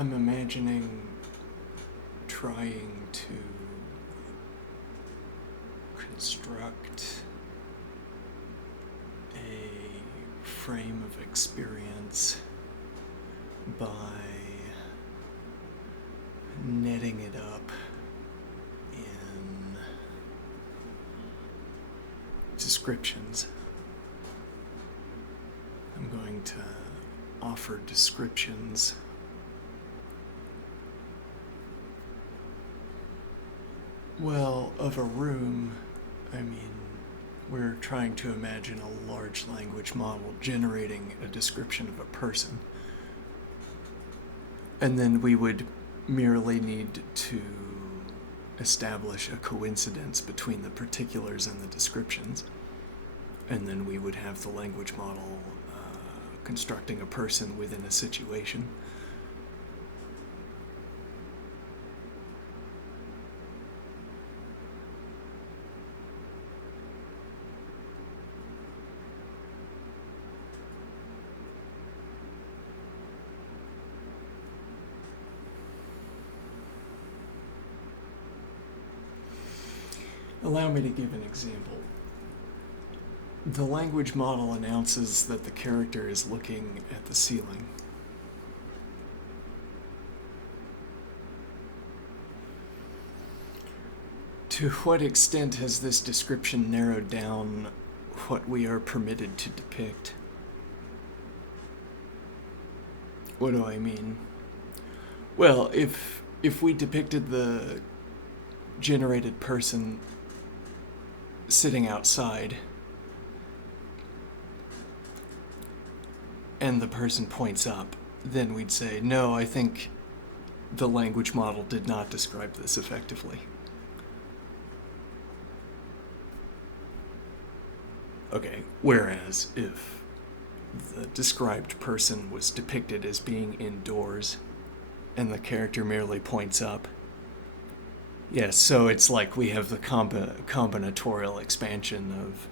I'm imagining trying to construct a frame of experience by netting it up in descriptions. I'm going to offer descriptions of a room. We're trying to imagine a large language model generating a description of a person. And then we would merely need to establish a coincidence between the particulars and the descriptions. And then we would have the language model constructing a person within a situation. Allow me to give an example. The language model announces that the character is looking at the ceiling. To what extent has this description narrowed down what we are permitted to depict? What do I mean? Well, if we depicted the generated person sitting outside, and the person points up, then we'd say, no, I think the language model did not describe this effectively. Okay, whereas if the described person was depicted as being indoors, and the character merely points up, yes, so it's like we have the combinatorial expansion of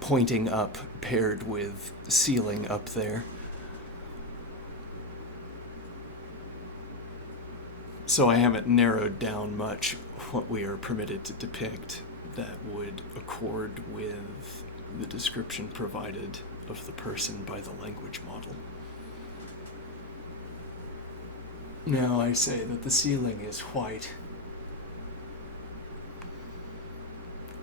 pointing up paired with ceiling up there. So I haven't narrowed down much what we are permitted to depict that would accord with the description provided of the person by the language model. Now I say that the ceiling is white.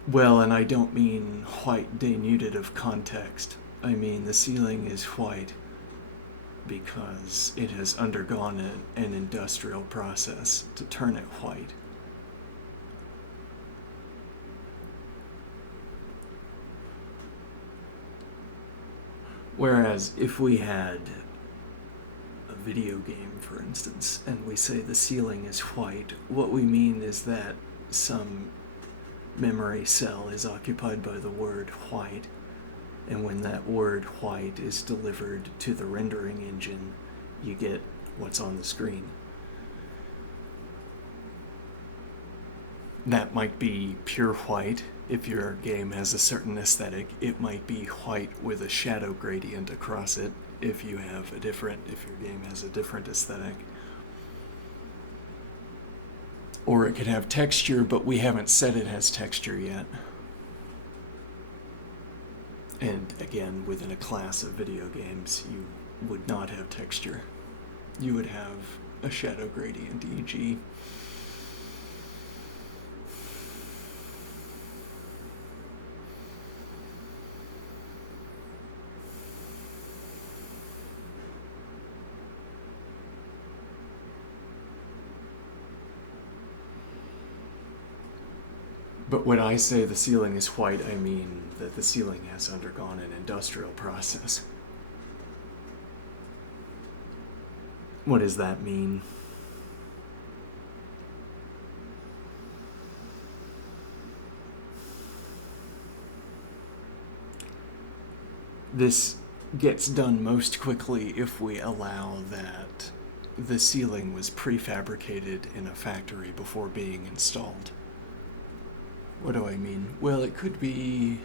Well, and I don't mean white denuded of context. I mean the ceiling is white because it has undergone an industrial process to turn it white. Whereas if we had a video game, for instance, and we say the ceiling is white, what we mean is that some memory cell is occupied by the word white, and when that word white is delivered to the rendering engine, you get what's on the screen. That might be pure white. If your game has a certain aesthetic, it might be white with a shadow gradient across it if your game has a different aesthetic. Or it could have texture, but we haven't said it has texture yet. And again, within a class of video games, you would not have texture. You would have a shadow gradient, e.g. But when I say the ceiling is white, I mean that the ceiling has undergone an industrial process. What does that mean? This gets done most quickly if we allow that the ceiling was prefabricated in a factory before being installed. What do I mean? Well, it could be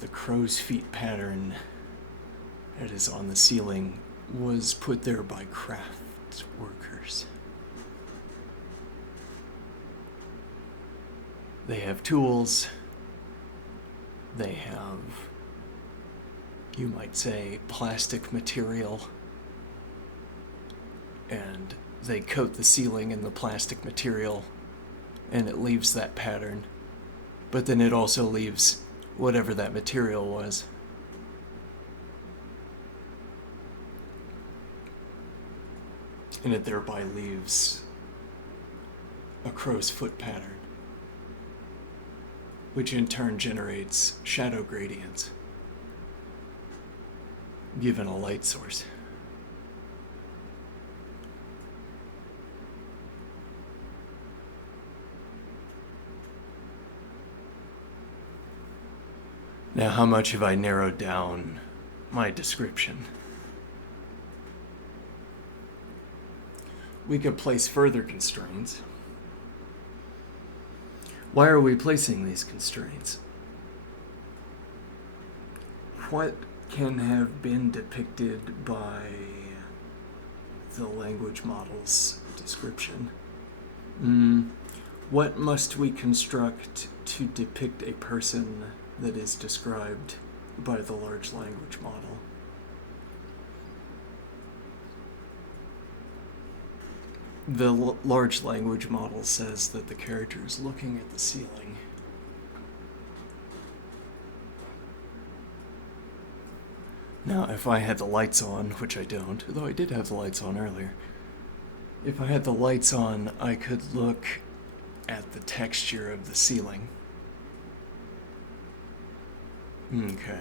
the crow's feet pattern that is on the ceiling was put there by craft workers. They have tools. They have, you might say, plastic material. And they coat the ceiling in the plastic material, and it leaves that pattern. But then it also leaves whatever that material was. And it thereby leaves a crow's foot pattern, which in turn generates shadow gradients, given a light source. Now, how much have I narrowed down my description? We could place further constraints. Why are we placing these constraints? What can have been depicted by the language model's description? What must we construct to depict a person that is described by the large language model? The large language model says that the character is looking at the ceiling. Now, if I had the lights on, which I don't, though I did have the lights on earlier, if I had the lights on, I could look at the texture of the ceiling. Okay.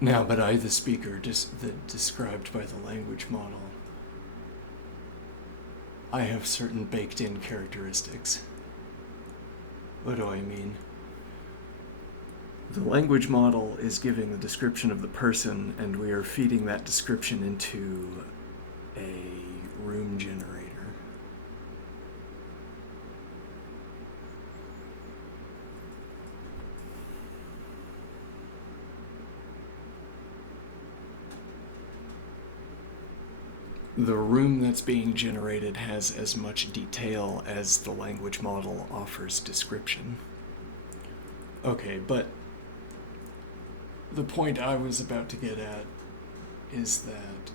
Now, but I, the speaker, described by the language model, I have certain baked-in characteristics. What do I mean? The language model is giving the description of the person, and we are feeding that description into a room generator. The room that's being generated has as much detail as the language model offers description. Okay, but the point I was about to get at is that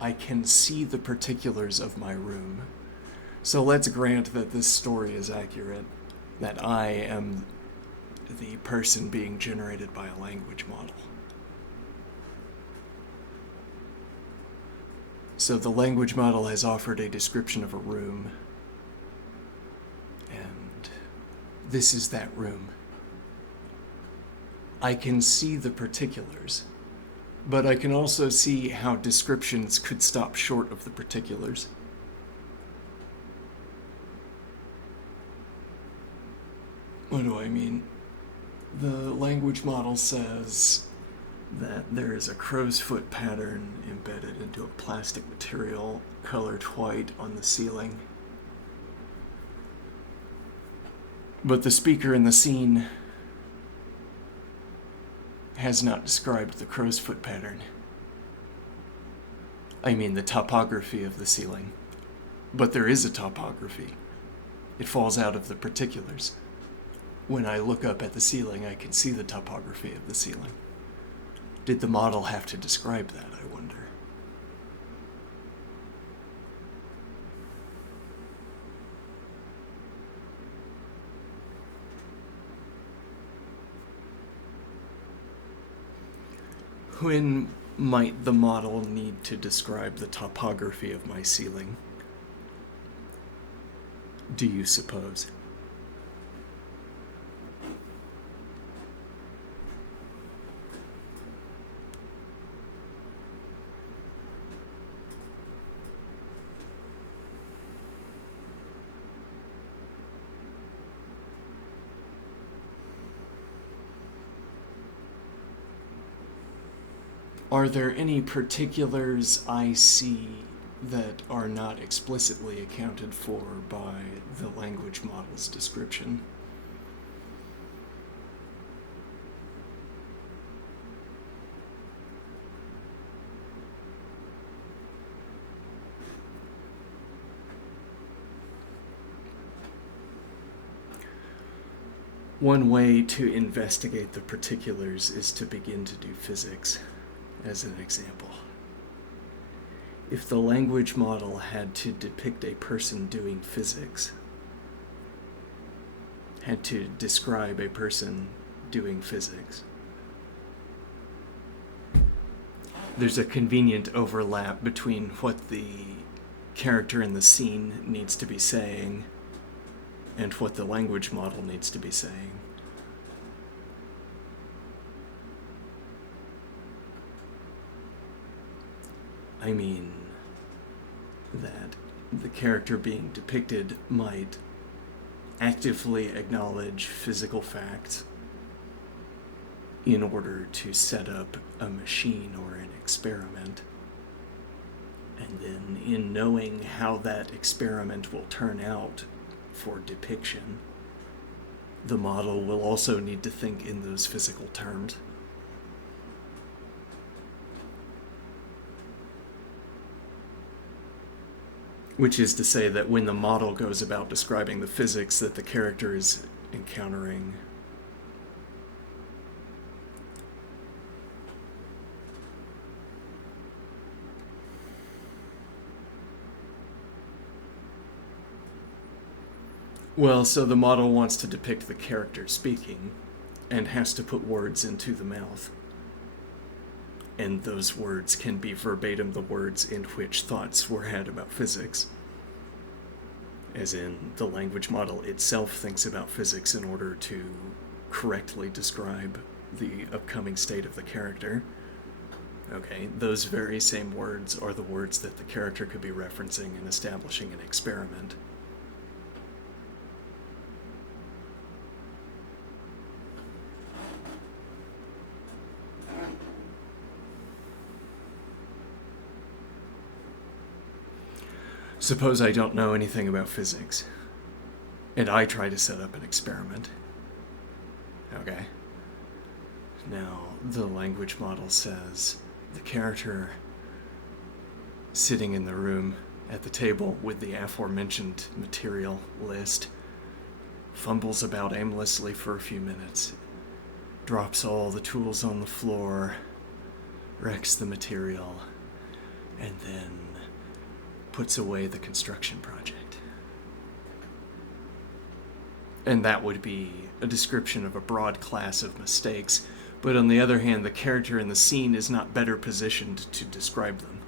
I can see the particulars of my room. So let's grant that this story is accurate, that I am the person being generated by a language model. So the language model has offered a description of a room, and this is that room. I can see the particulars, but I can also see how descriptions could stop short of the particulars. What do I mean? The language model says that there is a crow's foot pattern embedded into a plastic material colored white on the ceiling. But the speaker in the scene has not described the crow's foot pattern. I mean the topography of the ceiling. But there is a topography. It falls out of the particulars. When I look up at the ceiling, I can see the topography of the ceiling. Did the model have to describe that, I wonder? When might the model need to describe the topography of my ceiling? Do you suppose? Are there any particulars I see that are not explicitly accounted for by the language model's description? One way to investigate the particulars is to begin to do physics, as an example. If the language model had to depict a person doing physics, had to describe a person doing physics, there's a convenient overlap between what the character in the scene needs to be saying and what the language model needs to be saying. I mean that the character being depicted might actively acknowledge physical facts in order to set up a machine or an experiment. And then, in knowing how that experiment will turn out for depiction, the model will also need to think in those physical terms. Which is to say that when the model goes about describing the physics that the character is encountering, well, so the model wants to depict the character speaking and has to put words into the mouth. And those words can be verbatim the words in which thoughts were had about physics. As in, the language model itself thinks about physics in order to correctly describe the upcoming state of the character. Okay, those very same words are the words that the character could be referencing in establishing an experiment. Suppose I don't know anything about physics, and I try to set up an experiment. Okay. Now, the language model says the character sitting in the room at the table with the aforementioned material list fumbles about aimlessly for a few minutes, drops all the tools on the floor, wrecks the material, and then puts away the construction project. And that would be a description of a broad class of mistakes, but on the other hand, the character in the scene is not better positioned to describe them.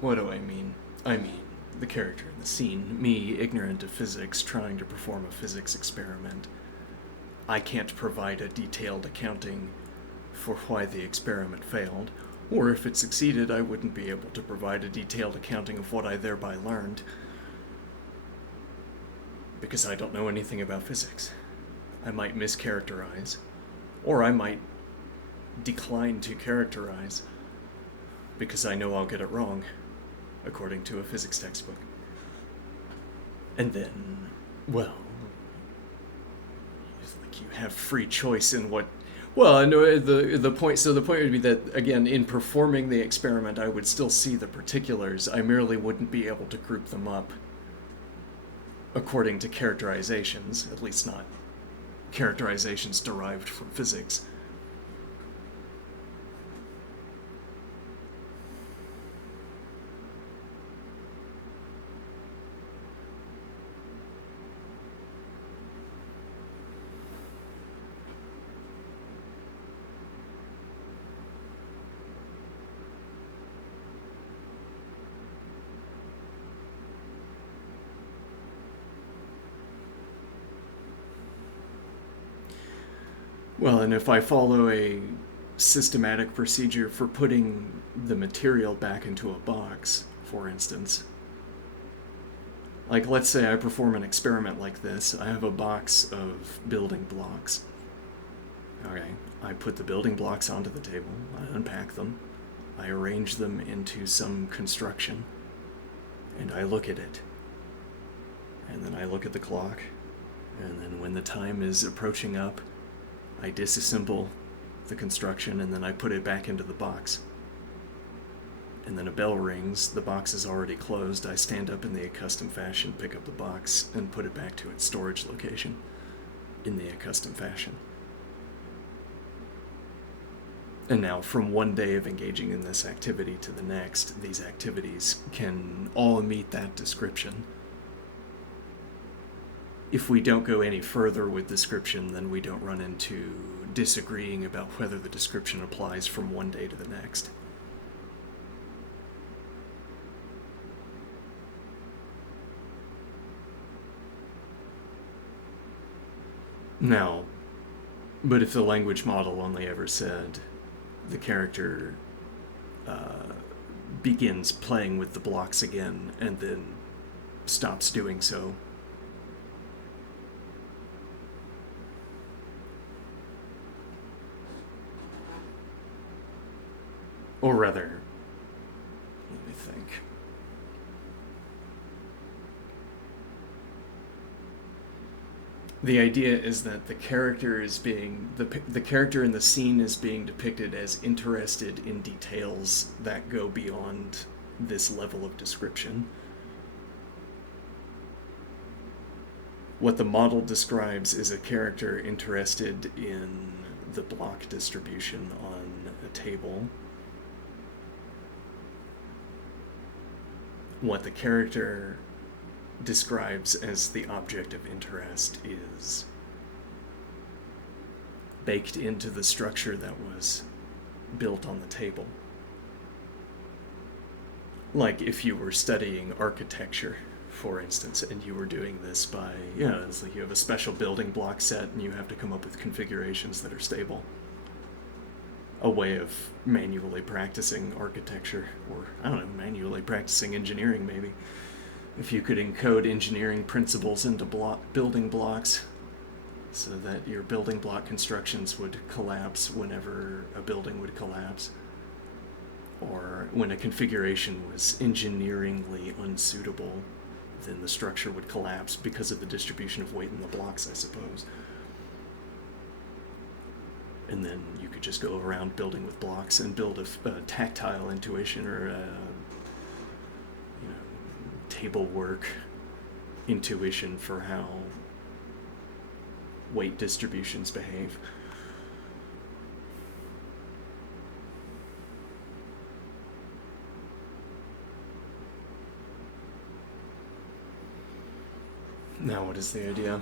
What do I mean? I mean, the character in the scene, me, ignorant of physics, trying to perform a physics experiment. I can't provide a detailed accounting for why the experiment failed, or if it succeeded, I wouldn't be able to provide a detailed accounting of what I thereby learned, because I don't know anything about physics. I might mischaracterize, or I might decline to characterize, because I know I'll get it wrong, according to a physics textbook. And then, well, it's like you have free choice in what. Well, I know the point. So the point would be that, again, in performing the experiment, I would still see the particulars. I merely wouldn't be able to group them up according to characterizations, at least not characterizations derived from physics. Well, and if I follow a systematic procedure for putting the material back into a box, for instance, like let's say I perform an experiment like this, I have a box of building blocks. Okay, I put the building blocks onto the table, I unpack them, I arrange them into some construction, and I look at it. And then I look at the clock, and then when the time is approaching up, I disassemble the construction and then I put it back into the box. And then a bell rings, the box is already closed, I stand up in the accustomed fashion, pick up the box, and put it back to its storage location in the accustomed fashion. And now, from one day of engaging in this activity to the next, these activities can all meet that description. If we don't go any further with description, then we don't run into disagreeing about whether the description applies from one day to the next. Now, but if the language model only ever said the character begins playing with the blocks again and then stops doing so, or rather, let me think. The idea is that the character is being the character in the scene is being depicted as interested in details that go beyond this level of description. What the model describes is a character interested in the block distribution on a table. What the character describes as the object of interest is baked into the structure that was built on the table. Like if you were studying architecture, for instance, and you were doing this by, it's like you have a special building block set and you have to come up with configurations that are stable. A way of manually practicing architecture, or manually practicing engineering maybe. If you could encode engineering principles into building blocks so that your building block constructions would collapse whenever a building would collapse, or when a configuration was engineeringly unsuitable, then the structure would collapse because of the distribution of weight in the blocks, I suppose. And then you could just go around building with blocks and build a tactile intuition or a table work intuition for how weight distributions behave. Now, what is the idea?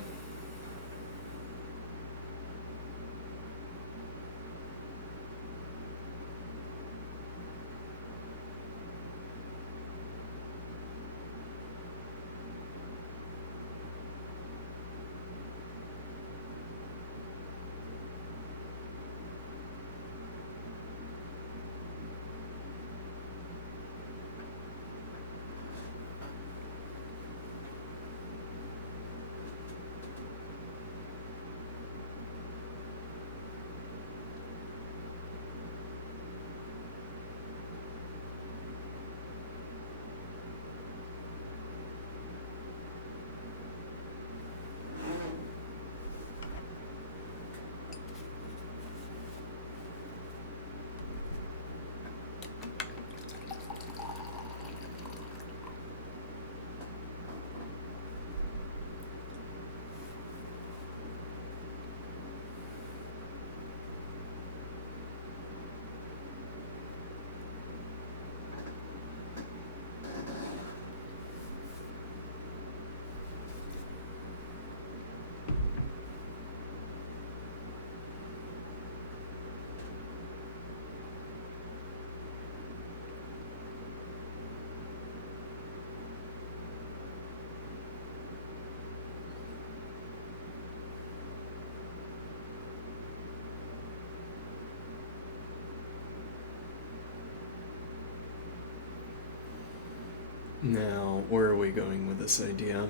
Now, where are we going with this idea?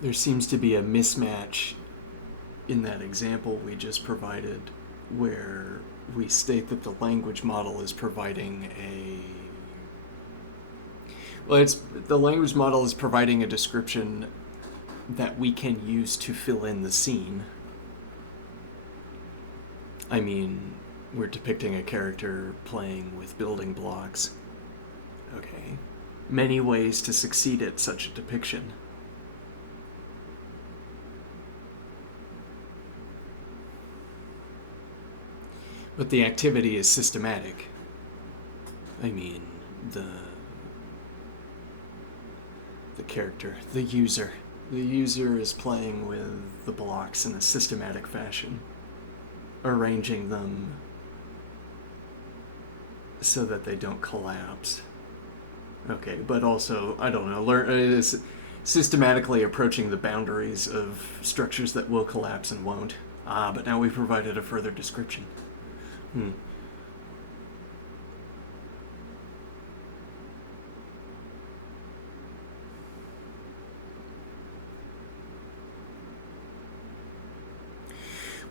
There seems to be a mismatch in that example we just provided, where we state that the language model is providing the language model is providing a description that we can use to fill in the scene. I mean, we're depicting a character playing with building blocks. Okay. Many ways to succeed at such a depiction. But the activity is systematic. I mean, the character, the user. The user is playing with the blocks in a systematic fashion, arranging them so that they don't collapse. Okay, but also, I don't know, is systematically approaching the boundaries of structures that will collapse and won't. But now we've provided a further description.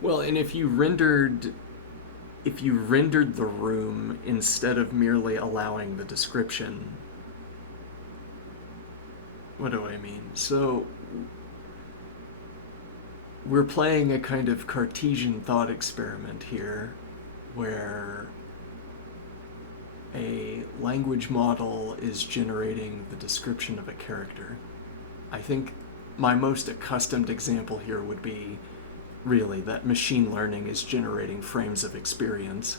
Well, and if you rendered the room instead of merely allowing the description, what do I mean? So we're playing a kind of Cartesian thought experiment here where a language model is generating the description of a character. I think my most accustomed example here would be really that machine learning is generating frames of experience.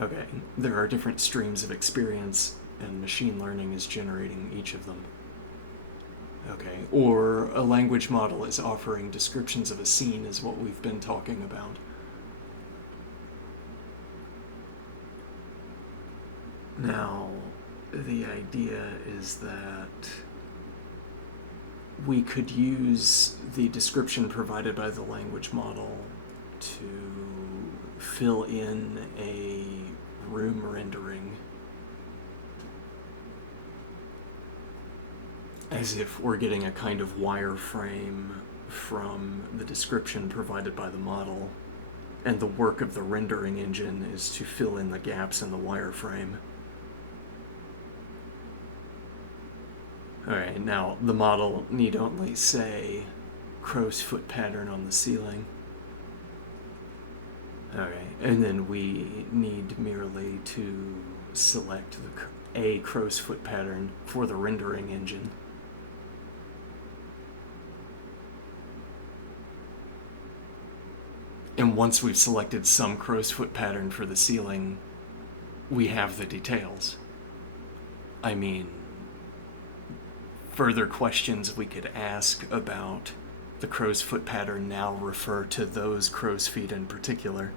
Okay, there are different streams of experience, and machine learning is generating each of them. Okay, or a language model is offering descriptions of a scene, is what we've been talking about. Now, the idea is that we could use the description provided by the language model to fill in a room rendering as if we're getting a kind of wireframe from the description provided by the model, and the work of the rendering engine is to fill in the gaps in the wireframe. Alright, now the model need only say crow's foot pattern on the ceiling. Alright, and then we need merely to select a crow's foot pattern for the rendering engine. And once we've selected some crow's foot pattern for the ceiling, we have the details. I mean, further questions we could ask about the crow's foot pattern now refer to those crow's feet in particular.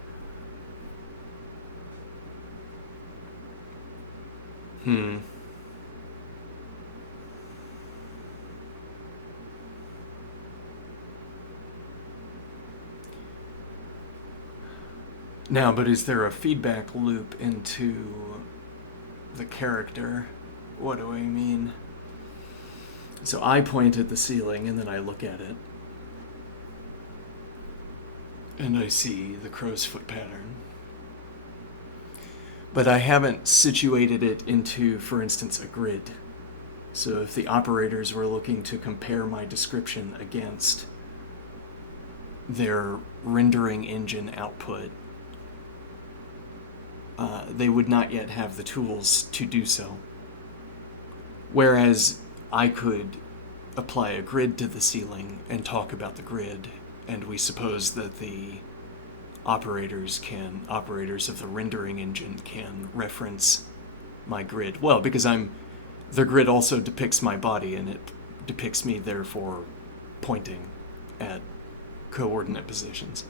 Now, but is there a feedback loop into the character? What do I mean? So I point at the ceiling and then I look at it. And I see the crow's foot pattern. But I haven't situated it into, for instance, a grid. So if the operators were looking to compare my description against their rendering engine output, they would not yet have the tools to do so. Whereas I could apply a grid to the ceiling and talk about the grid, and we suppose that the operators of the rendering engine can reference my grid. Well, because the grid also depicts my body, and it depicts me therefore pointing at coordinate positions.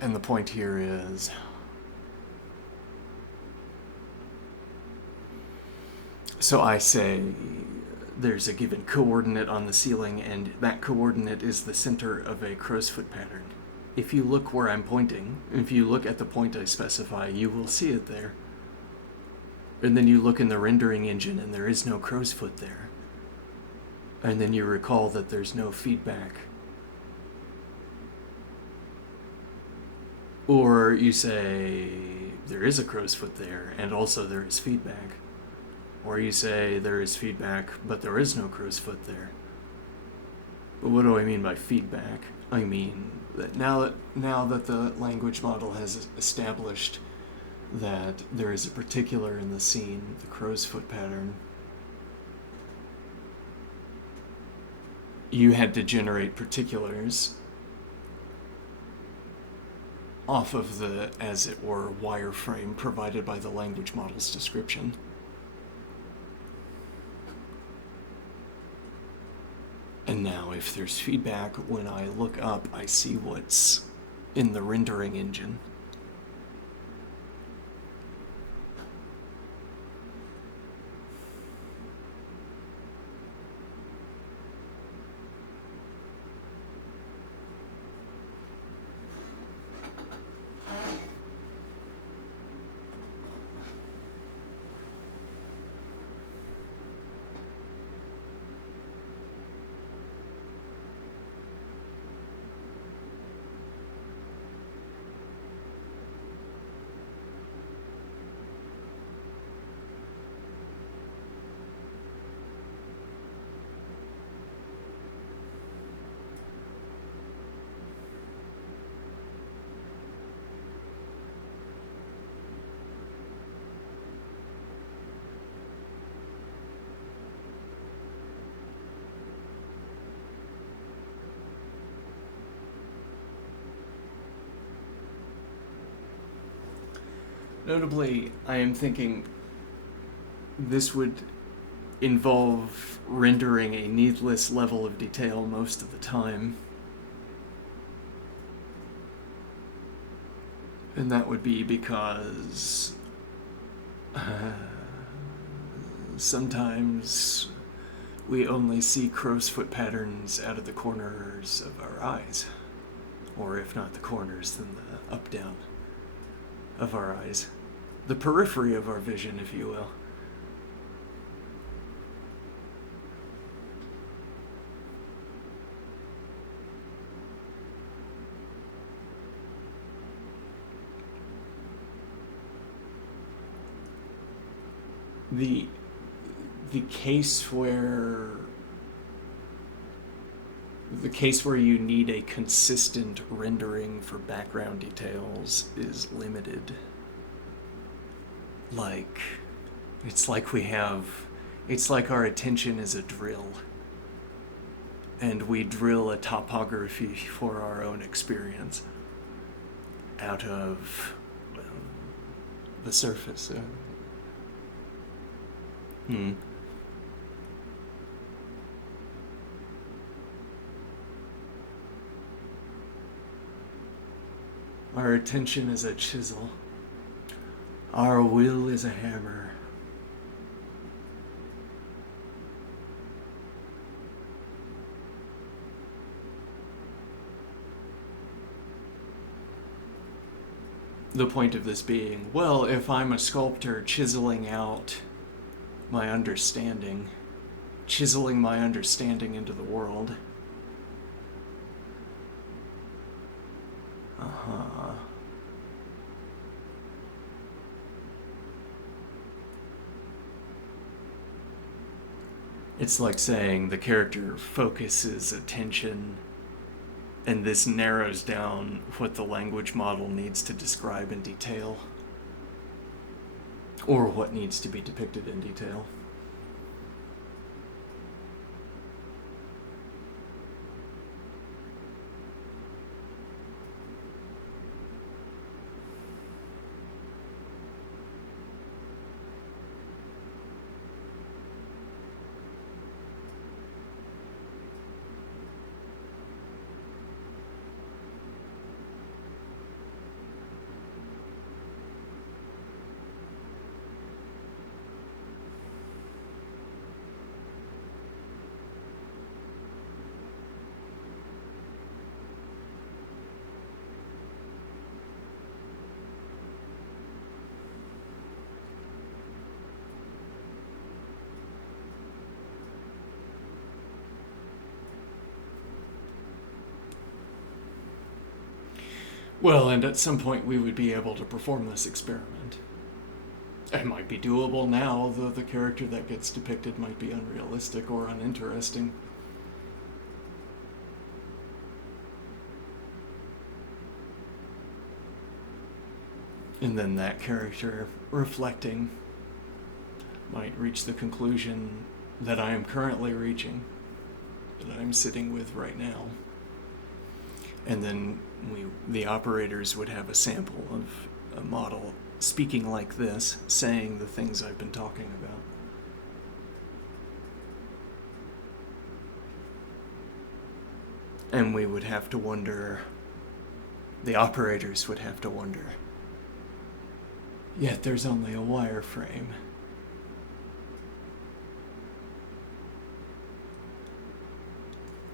And the point here is so I say there's a given coordinate on the ceiling, and that coordinate is the center of a crow's foot pattern. If you look where I'm pointing, if you look at the point I specify, you will see it there. And then you look in the rendering engine and there is no crow's foot there. And then you recall that there's no feedback. Or you say there is a crow's foot there, and also there is feedback. Or you say there is feedback, but there is no crow's foot there. But what do I mean by feedback? I mean that now that the language model has established that there is a particular in the scene, the crow's foot pattern, you had to generate particulars off of the, as it were, wireframe provided by the language model's description. And now, if there's feedback, when I look up, I see what's in the rendering engine. Notably, I am thinking this would involve rendering a needless level of detail most of the time. And that would be because sometimes we only see crow's foot patterns out of the corners of our eyes. Or if not the corners, then the up-down of our eyes. The periphery of our vision, if you will. The case where you need a consistent rendering for background details is limited. It's like our attention is a drill, and we drill a topography for our own experience out of the surface. Our attention is a chisel. Our will is a hammer. The point of this being, well, if I'm a sculptor chiseling out my understanding, chiseling my understanding into the world. It's like saying the character focuses attention, and this narrows down what the language model needs to describe in detail, or what needs to be depicted in detail. Well, and at some point we would be able to perform this experiment. It might be doable now, though the character that gets depicted might be unrealistic or uninteresting. And then that character, reflecting, might reach the conclusion that I am currently reaching, that I'm sitting with right now. And then the operators would have a sample of a model speaking like this, saying the things I've been talking about. And we would have to wonder, the operators would have to wonder, yet there's only a wireframe.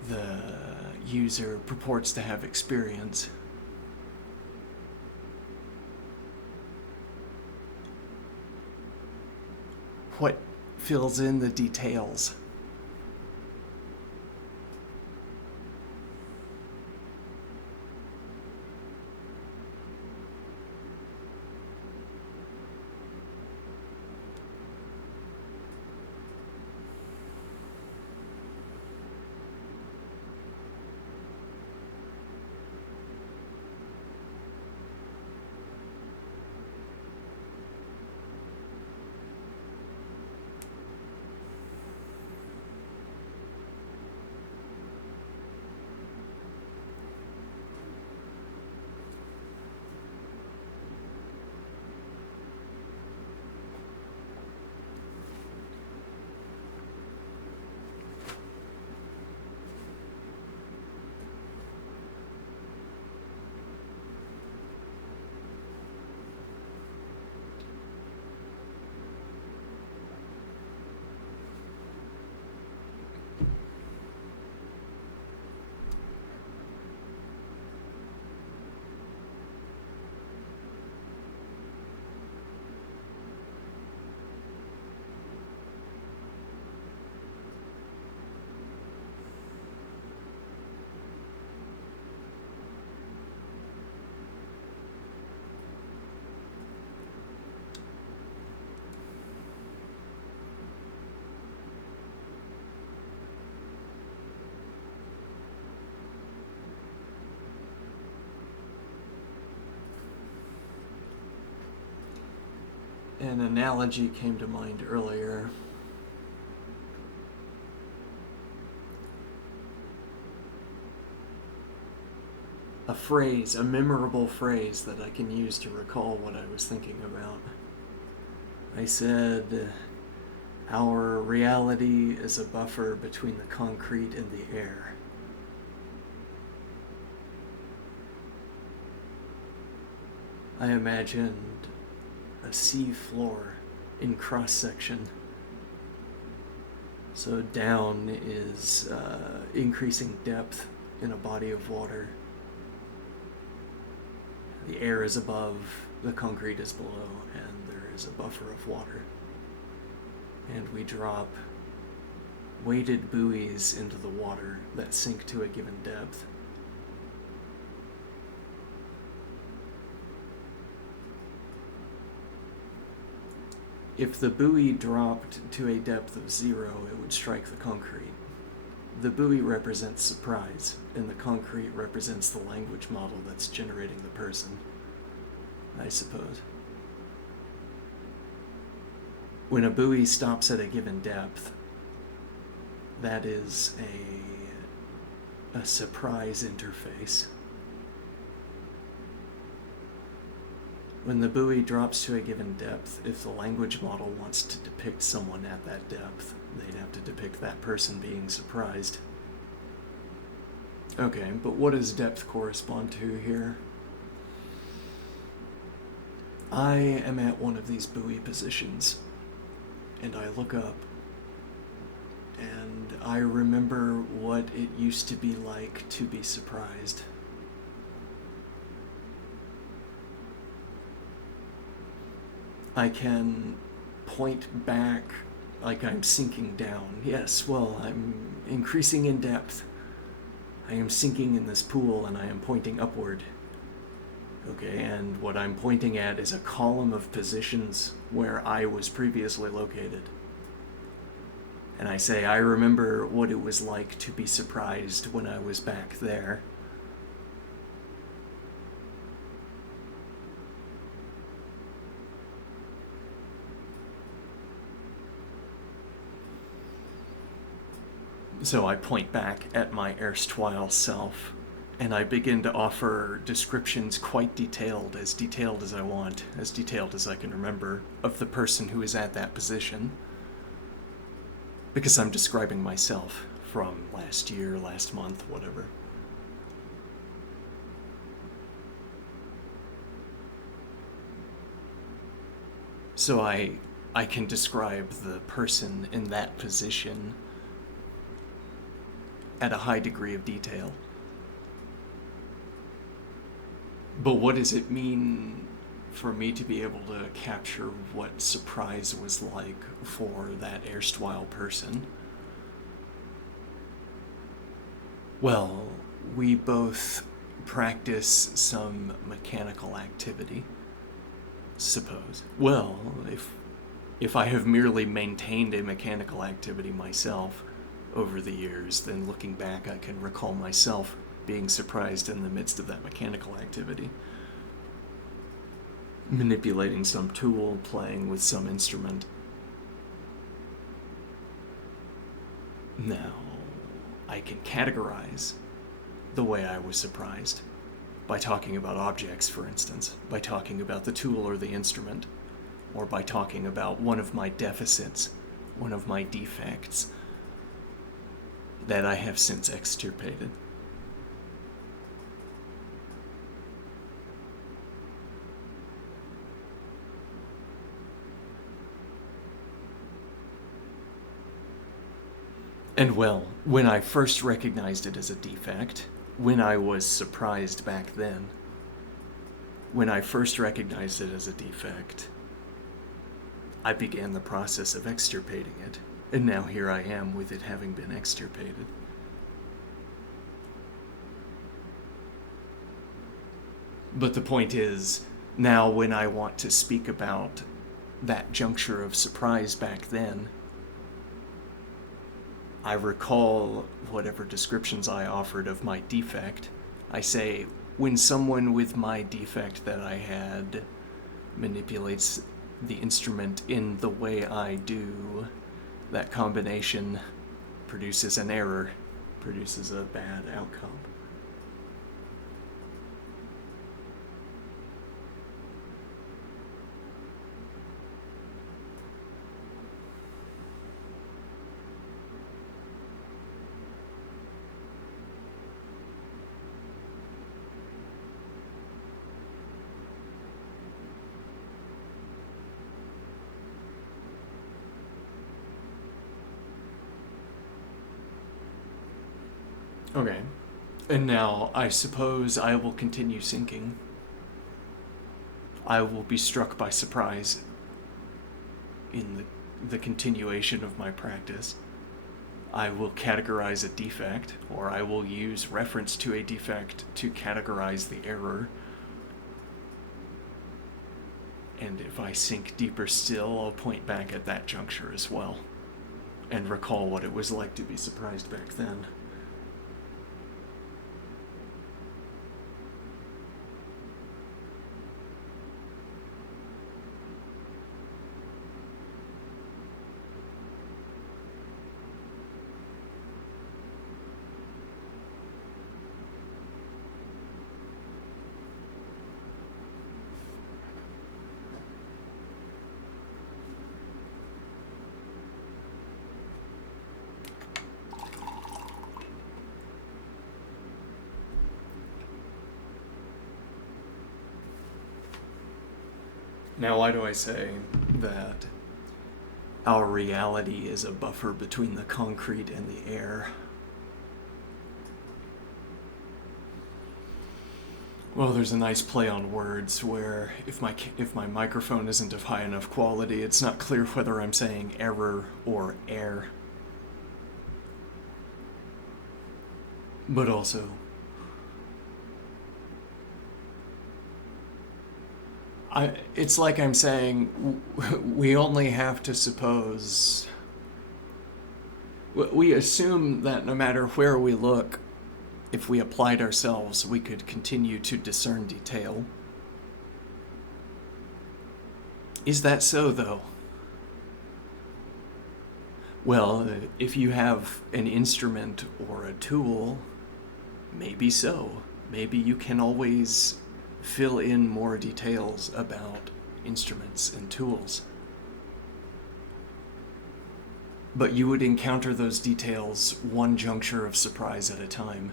The user purports to have experience. What fills in the details? An analogy came to mind earlier. A phrase, a memorable phrase that I can use to recall what I was thinking about. I said, our reality is a buffer between the concrete and the air. I imagined a sea floor in cross-section. So down is increasing depth in a body of water. The air is above, the concrete is below, and there is a buffer of water. And we drop weighted buoys into the water that sink to a given depth. If the buoy dropped to a depth of 0, it would strike the concrete. The buoy represents surprise, and the concrete represents the language model that's generating the person, I suppose. When a buoy stops at a given depth, that is a surprise interface. When the buoy drops to a given depth, if the language model wants to depict someone at that depth, they'd have to depict that person being surprised. Okay, but what does depth correspond to here? I am at one of these buoy positions, and I look up, and I remember what it used to be like to be surprised. I can point back like I'm sinking down. Yes, well, I'm increasing in depth. I am sinking in this pool and I am pointing upward. Okay, and what I'm pointing at is a column of positions where I was previously located. And I say, I remember what it was like to be surprised when I was back there. So I point back at my erstwhile self, and I begin to offer descriptions quite detailed as I want, as detailed as I can remember, of the person who is at that position. Because I'm describing myself from last year, last month, whatever. So I can describe the person in that position at a high degree of detail. But what does it mean for me to be able to capture what surprise was like for that erstwhile person? Well, we both practice some mechanical activity, suppose. Well, if I have merely maintained a mechanical activity myself over the years, then looking back I can recall myself being surprised in the midst of that mechanical activity. Manipulating some tool, playing with some instrument. Now, I can categorize the way I was surprised by talking about objects, for instance, by talking about the tool or the instrument, or by talking about one of my deficits, one of my defects that I have since extirpated. And well, when I first recognized it as a defect, when I was surprised back then, when I first recognized it as a defect, I began the process of extirpating it. And now here I am with it having been extirpated. But the point is, now when I want to speak about that juncture of surprise back then, I recall whatever descriptions I offered of my defect. I say, when someone with my defect that I had manipulates the instrument in the way I do, that combination produces an error, produces a bad outcome. Okay. And now, I suppose I will continue sinking. I will be struck by surprise in the continuation of my practice. I will categorize a defect, or I will use reference to a defect to categorize the error. And if I sink deeper still, I'll point back at that juncture as well, and recall what it was like to be surprised back then. Now, why do I say that our reality is a buffer between the concrete and the air? Well, there's a nice play on words where if my microphone isn't of high enough quality, it's not clear whether I'm saying error or air. But also, It's like I'm saying we only have to suppose. We assume that no matter where we look, if we applied ourselves, we could continue to discern detail. Is that so, though? Well, if you have an instrument or a tool, maybe so. Maybe you can always fill in more details about instruments and tools. But you would encounter those details one juncture of surprise at a time.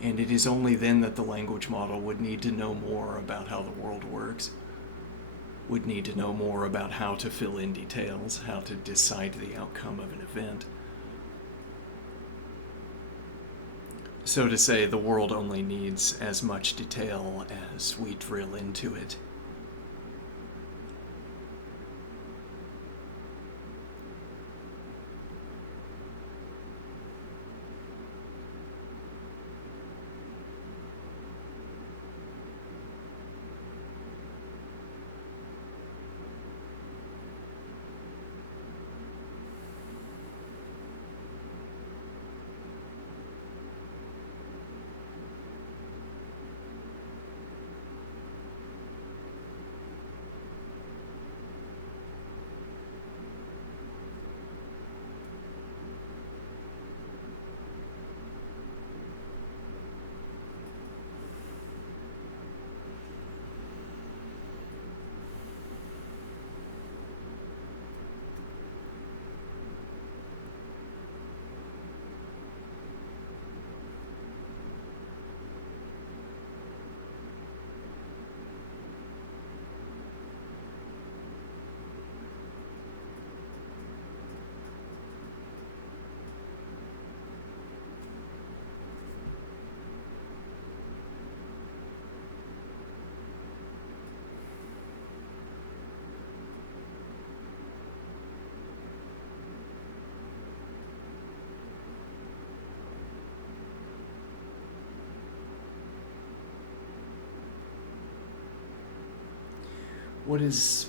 And it is only then that the language model would need to know more about how the world works, would need to know more about how to fill in details, how to decide the outcome of an event. So to say, the world only needs as much detail as we drill into it.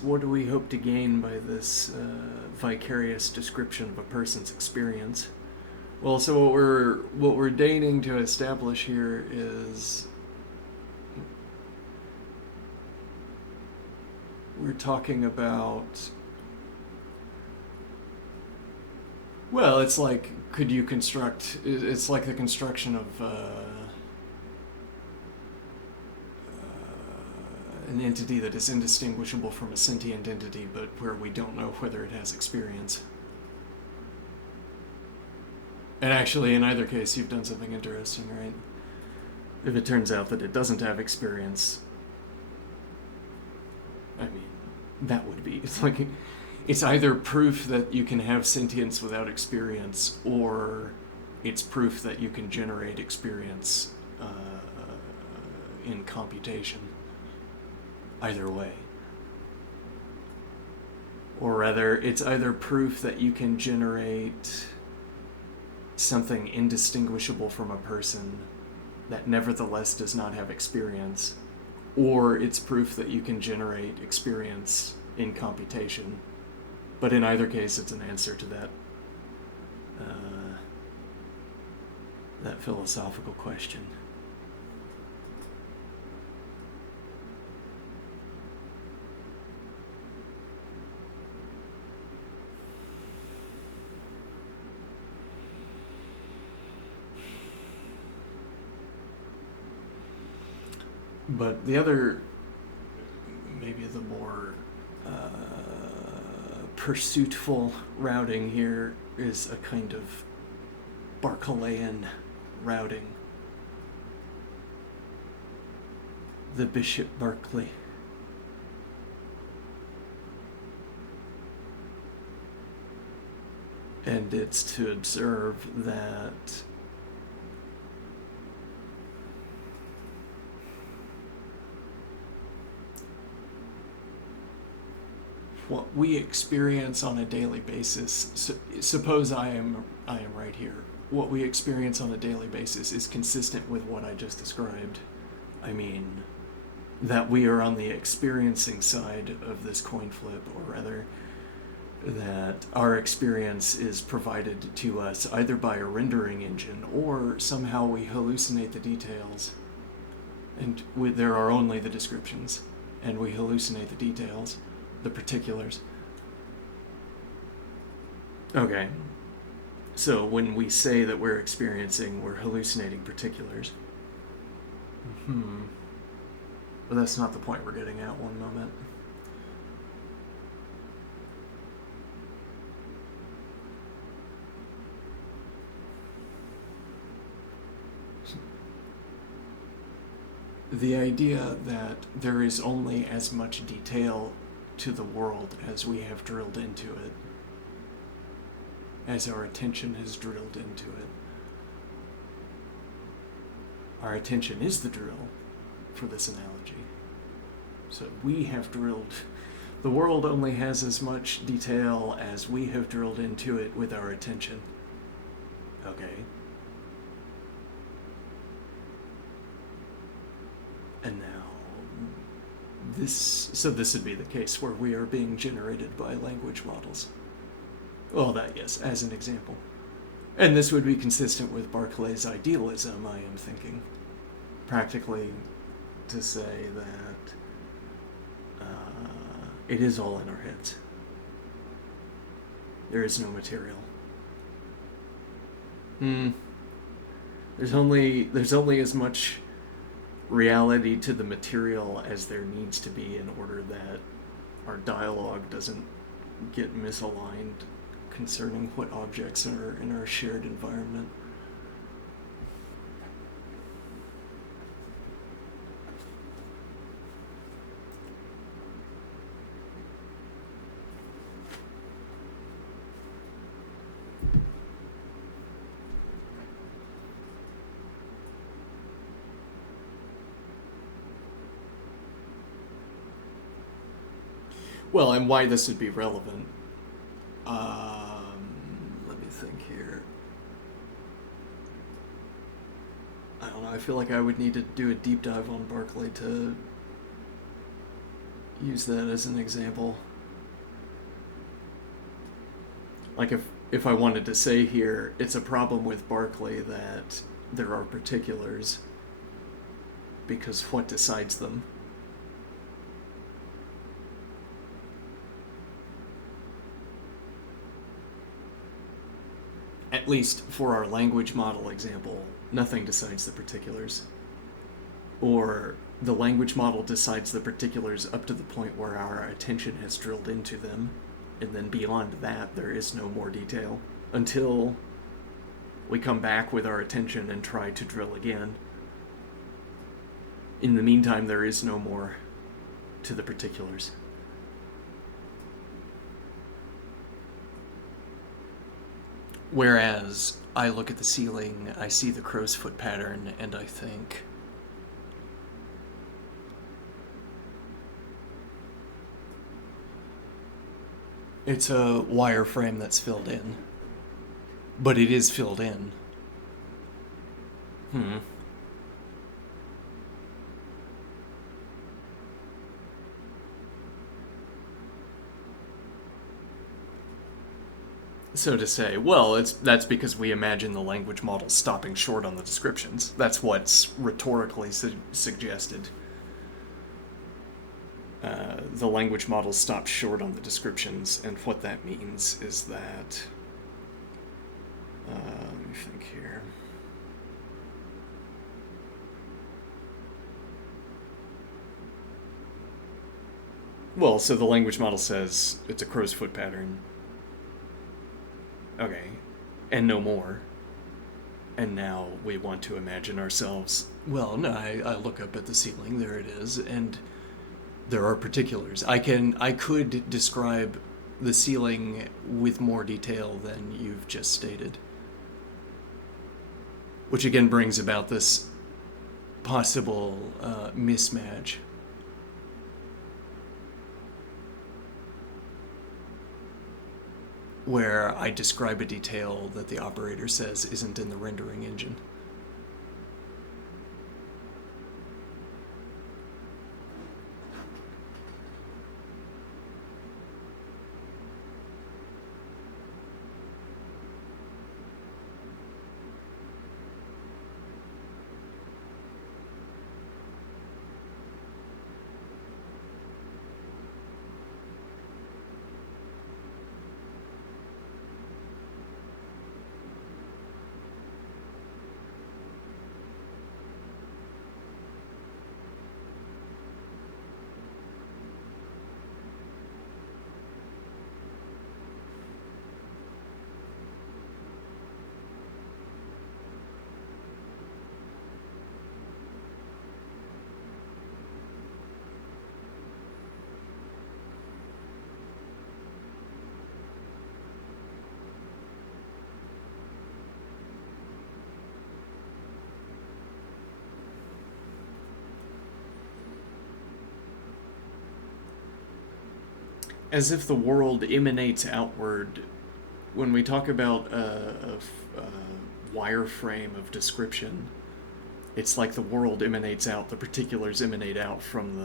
What do we hope to gain by this vicarious description of a person's experience? Well, so what we're deigning to establish here is we're talking about. Well, it's like, could you construct? It's like the construction of an entity that is indistinguishable from a sentient entity, but where we don't know whether it has experience. And actually, in either case, you've done something interesting, right? If it turns out that it doesn't have experience, I mean, that would be, it's like, it's either proof that you can have sentience without experience, or it's proof that you can generate experience in computation. Either way. Or rather, it's either proof that you can generate something indistinguishable from a person that nevertheless does not have experience, or it's proof that you can generate experience in computation. But in either case, it's an answer to that philosophical question. But the other, maybe the more pursuitful routing here is a kind of Barclayan routing. The Bishop Berkeley. And it's to observe that what we experience on a daily basis, suppose I am right here. What we experience on a daily basis is consistent with what I just described. I mean, that we are on the experiencing side of this coin flip, or rather, that our experience is provided to us either by a rendering engine or somehow we hallucinate the details and there are only the descriptions and we hallucinate the details, the particulars. Okay, so when we say that we're hallucinating particulars. But that's not the point we're getting at. One moment. The idea that there is only as much detail to the world as we have drilled into it, as our attention has drilled into it. Our attention is the drill for this analogy. So we have drilled, the world only has as much detail as we have drilled into it with our attention. Okay. And now, this would be the case where we are being generated by language models. Well, that, yes, as an example. And this would be consistent with Berkeley's idealism, I am thinking. Practically to say that it is all in our heads. There is no material. There's only as much reality to the material as there needs to be in order that our dialogue doesn't get misaligned concerning what objects are in our shared environment. Well, and why this would be relevant. Let me think here. I don't know, I feel like I would need to do a deep dive on Berkeley to use that as an example. Like if I wanted to say here, it's a problem with Berkeley that there are particulars, because what decides them? At least for our language model example, nothing decides the particulars. Or the language model decides the particulars up to the point where our attention has drilled into them, and then beyond that, there is no more detail until we come back with our attention and try to drill again. In the meantime, there is no more to the particulars. Whereas I look at the ceiling, I see the crow's foot pattern, and I think, it's a wireframe that's filled in. But it is filled in. So to say, well, that's because we imagine the language model stopping short on the descriptions. That's what's rhetorically suggested. The language model stops short on the descriptions, and what that means is that... let me think here. Well, so the language model says it's a crow's foot pattern. Okay, and no more. And now we want to imagine ourselves, well, no, I look up at the ceiling, there it is, and there are particulars. I could describe the ceiling with more detail than you've just stated. Which again brings about this possible mismatch. Where I describe a detail that the operator says isn't in the rendering engine. as if the world emanates outward. When we talk about a wireframe of description, it's like the world emanates out, the particulars emanate out from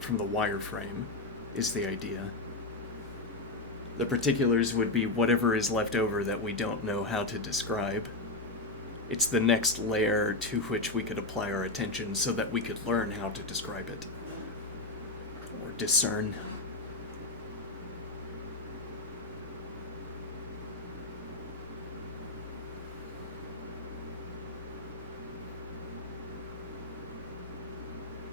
the wireframe, is the idea. The particulars would be whatever is left over that we don't know how to describe. It's the next layer to which we could apply our attention so that we could learn how to describe it or discern.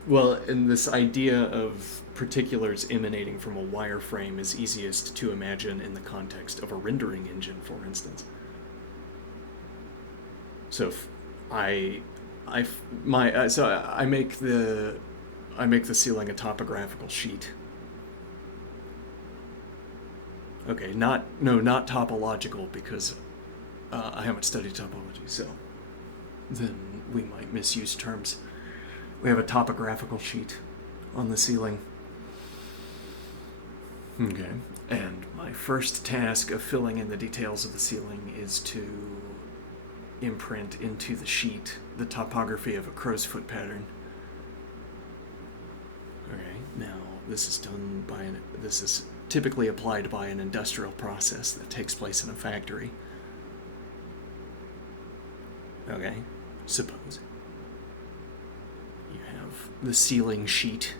Well, and this idea of particulars emanating from a wireframe is easiest to imagine in the context of a rendering engine, for instance. So if I make the ceiling a topographical sheet. Okay, not topological, because I haven't studied topology, so then we might misuse terms. We have a topographical sheet on the ceiling. Okay. And my first task of filling in the details of the ceiling is to imprint into the sheet the topography of a crow's foot pattern. Okay. Now, this is typically applied by an industrial process that takes place in a factory. Okay. Suppose you have the ceiling sheet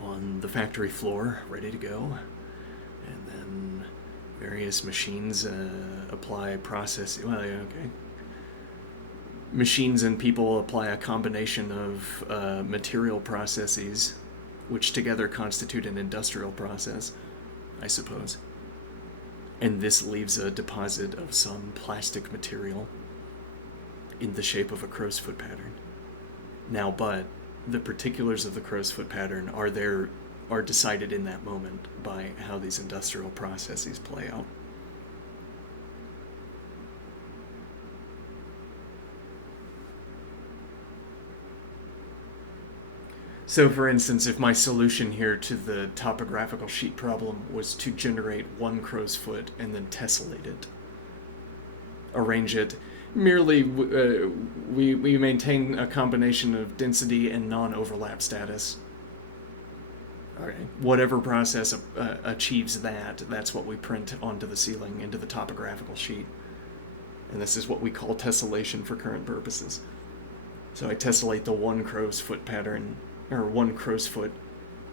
on the factory floor ready to go, and then various machines apply process. Well, yeah, okay. Machines and people apply a combination of material processes, which together constitute an industrial process, I suppose. And this leaves a deposit of some plastic material in the shape of a crow's foot pattern. Now, but the particulars of the crow's foot pattern are decided in that moment by how these industrial processes play out. So, for instance, if my solution here to the topographical sheet problem was to generate one crow's foot and then tessellate it, arrange it, merely we maintain a combination of density and non-overlap status. Okay. Whatever process achieves that's what we print onto the ceiling, into the topographical sheet. And this is what we call tessellation for current purposes. So I tessellate the one crow's foot pattern, or one crow's foot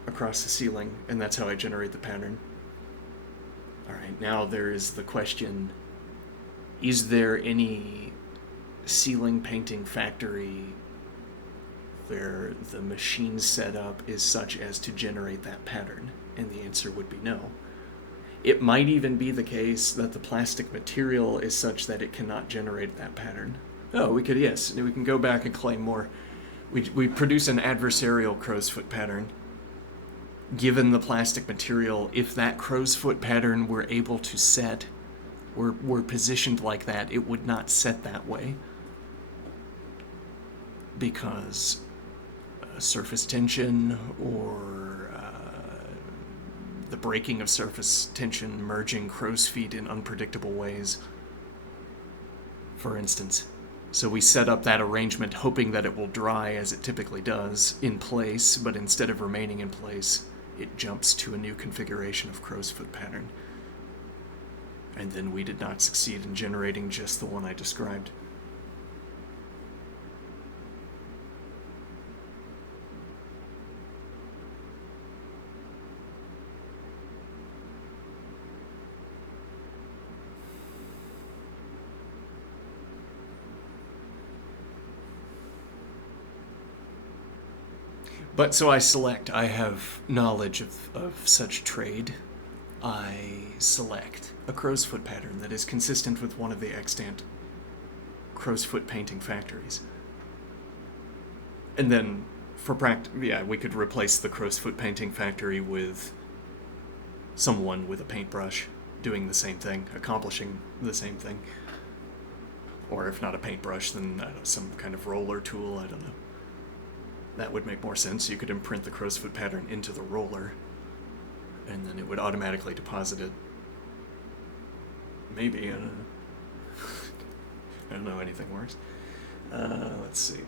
across the ceiling, and that's how I generate the pattern. Alright, now there is the question, is there any ceiling painting factory where the machine setup is such as to generate that pattern? And the answer would be no. It might even be the case that the plastic material is such that it cannot generate that pattern. Oh, we can go back and claim more. We produce an adversarial crow's foot pattern. Given the plastic material, if that crow's foot pattern were able to set, were positioned like that, it would not set that way. Because surface tension or the breaking of surface tension merging crow's feet in unpredictable ways, for instance. So we set up that arrangement hoping that it will dry, as it typically does, in place, but instead of remaining in place, it jumps to a new configuration of crow's foot pattern. And then we did not succeed in generating just the one I described. But so I have knowledge of such trade. I select a crow's foot pattern that is consistent with one of the extant crow's foot painting factories. And then, we could replace the crow's foot painting factory with someone with a paintbrush doing the same thing, accomplishing the same thing. Or if not a paintbrush, then some kind of roller tool, I don't know. That would make more sense. You could imprint the crow's foot pattern into the roller, and then it would automatically deposit it. Maybe. I don't know anything worse. Let's see.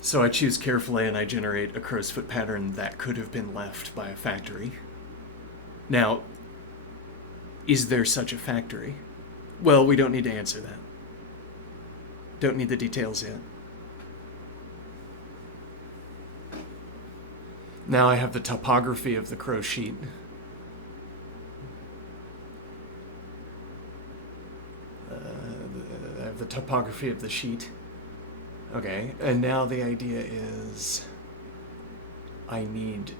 So I choose carefully and I generate a crow's foot pattern that could have been left by a factory. Now, is there such a factory? Well, we don't need to answer that. Don't need the details yet. Now I have the topography of the crow sheet. I have the topography of the sheet. Okay, and now the idea is I need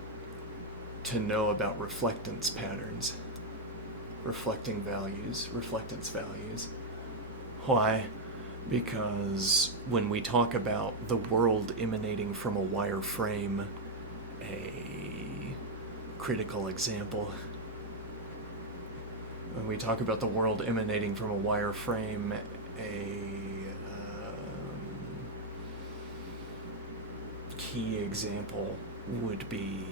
to know about reflectance patterns. Reflectance values. Why? Because when we talk about the world emanating from a wire frame, a critical example, when we talk about the world emanating from a wire frame, a key example would be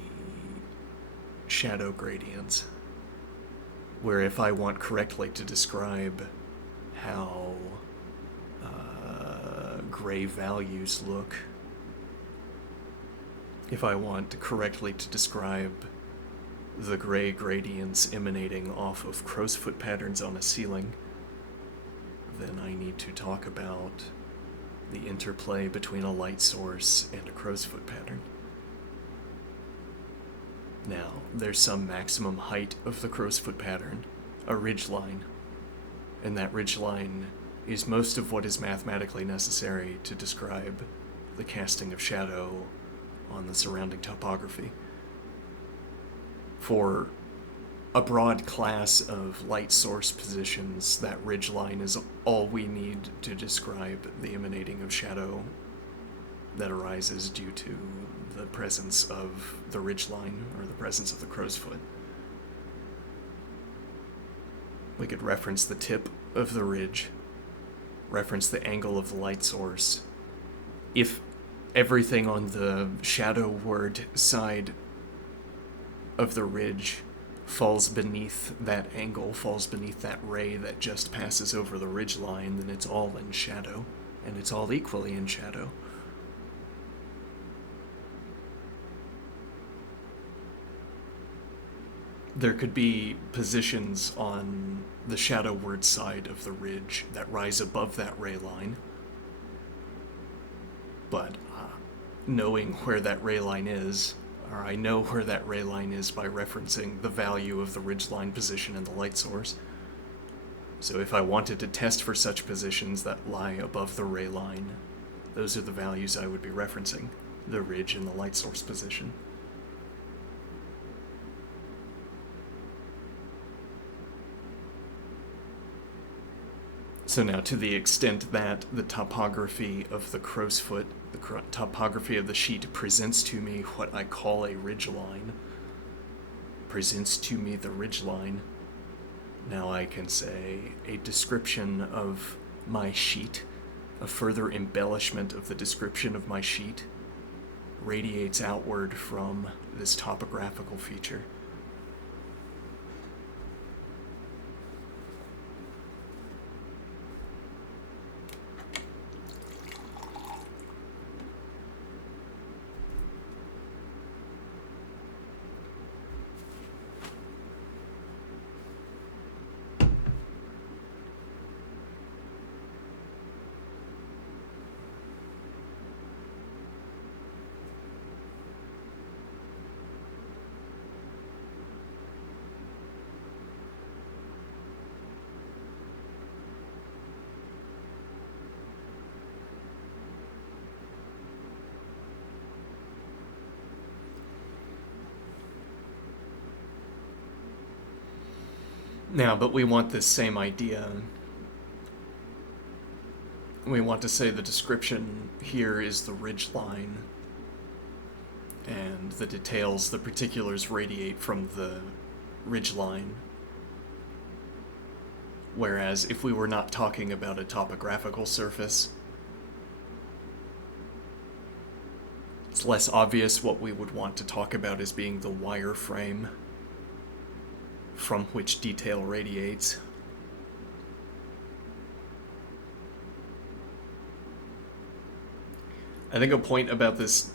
shadow gradients, where if I want correctly to describe how gray values look, if I want correctly to describe the gray gradients emanating off of crow's foot patterns on a ceiling, then I need to talk about the interplay between a light source and a crow's foot pattern. Now, there's some maximum height of the crow's foot pattern, a ridge line, and that ridge line is most of what is mathematically necessary to describe the casting of shadow on the surrounding topography. For a broad class of light source positions, that ridge line is all we need to describe the emanating of shadow that arises due to the presence of the ridge line or the presence of the crow's foot. We could reference the tip of the ridge, reference the angle of the light source. If everything on the shadowward side of the ridge falls beneath that angle, falls beneath that ray that just passes over the ridge line, then it's all in shadow, and it's all equally in shadow. There could be positions on the shadowward side of the ridge that rise above that ray line, but knowing where that ray line is, or I know where that ray line is by referencing the value of the ridgeline position in the light source. So if I wanted to test for such positions that lie above the ray line, those are the values I would be referencing, the ridge and the light source position. So now, to the extent that the topography of the crow's foot, the topography of the sheet presents to me what I call a ridgeline, presents to me the ridgeline, now I can say a description of my sheet, a further embellishment of the description of my sheet, radiates outward from this topographical feature. Now, but we want this same idea. We want to say the description here is the ridge line. and the details, the particulars radiate from the ridgeline. Whereas if we were not talking about a topographical surface, it's less obvious. What we would want to talk about as being the wireframe from which detail radiates. I think a point about this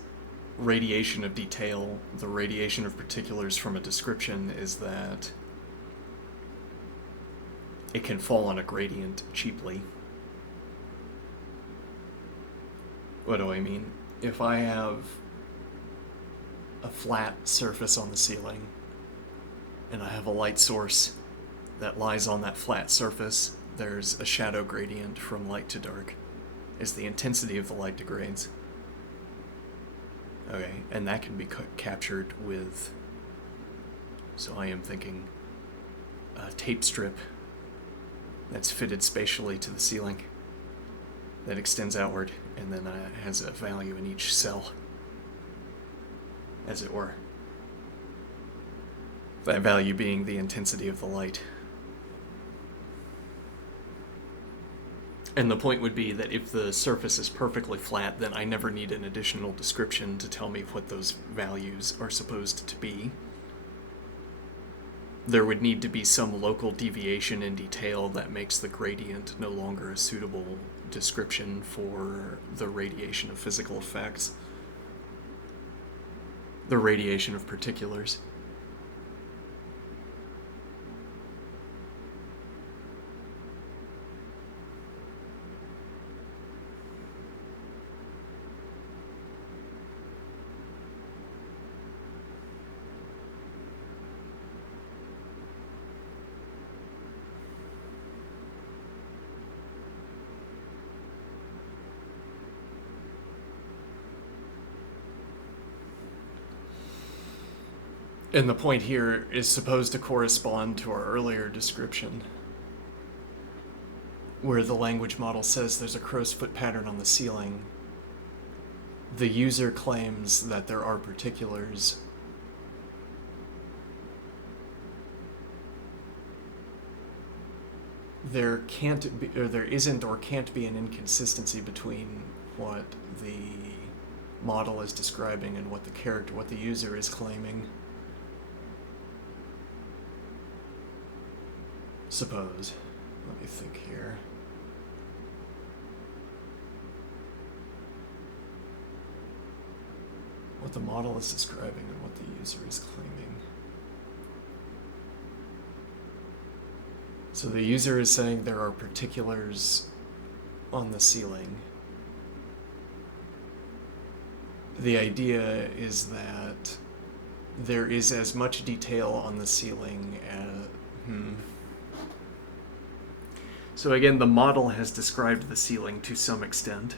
radiation of detail, the radiation of particulars from a description, is that it can fall on a gradient cheaply. What do I mean? If I have a flat surface on the ceiling, and I have a light source that lies on that flat surface, there's a shadow gradient from light to dark as the intensity of the light degrades. Okay, and that can be captured with, so I am thinking, a tape strip that's fitted spatially to the ceiling that extends outward and then has a value in each cell, as it were. That value being the intensity of the light. And the point would be that if the surface is perfectly flat, then I never need an additional description to tell me what those values are supposed to be. There would need to be some local deviation in detail that makes the gradient no longer a suitable description for the radiation of physical effects. The radiation of particulars. And the point here is supposed to correspond to our earlier description, where the language model says there's a crow's foot pattern on the ceiling. The user claims that there are particulars. There can't be, or there isn't or can't be an inconsistency between what the model is describing and what the user is claiming. Suppose. Let me think here. What the model is describing and what the user is claiming. So the user is saying there are particulars on the ceiling. The idea is that there is as much detail on the ceiling as... So again, the model has described the ceiling to some extent,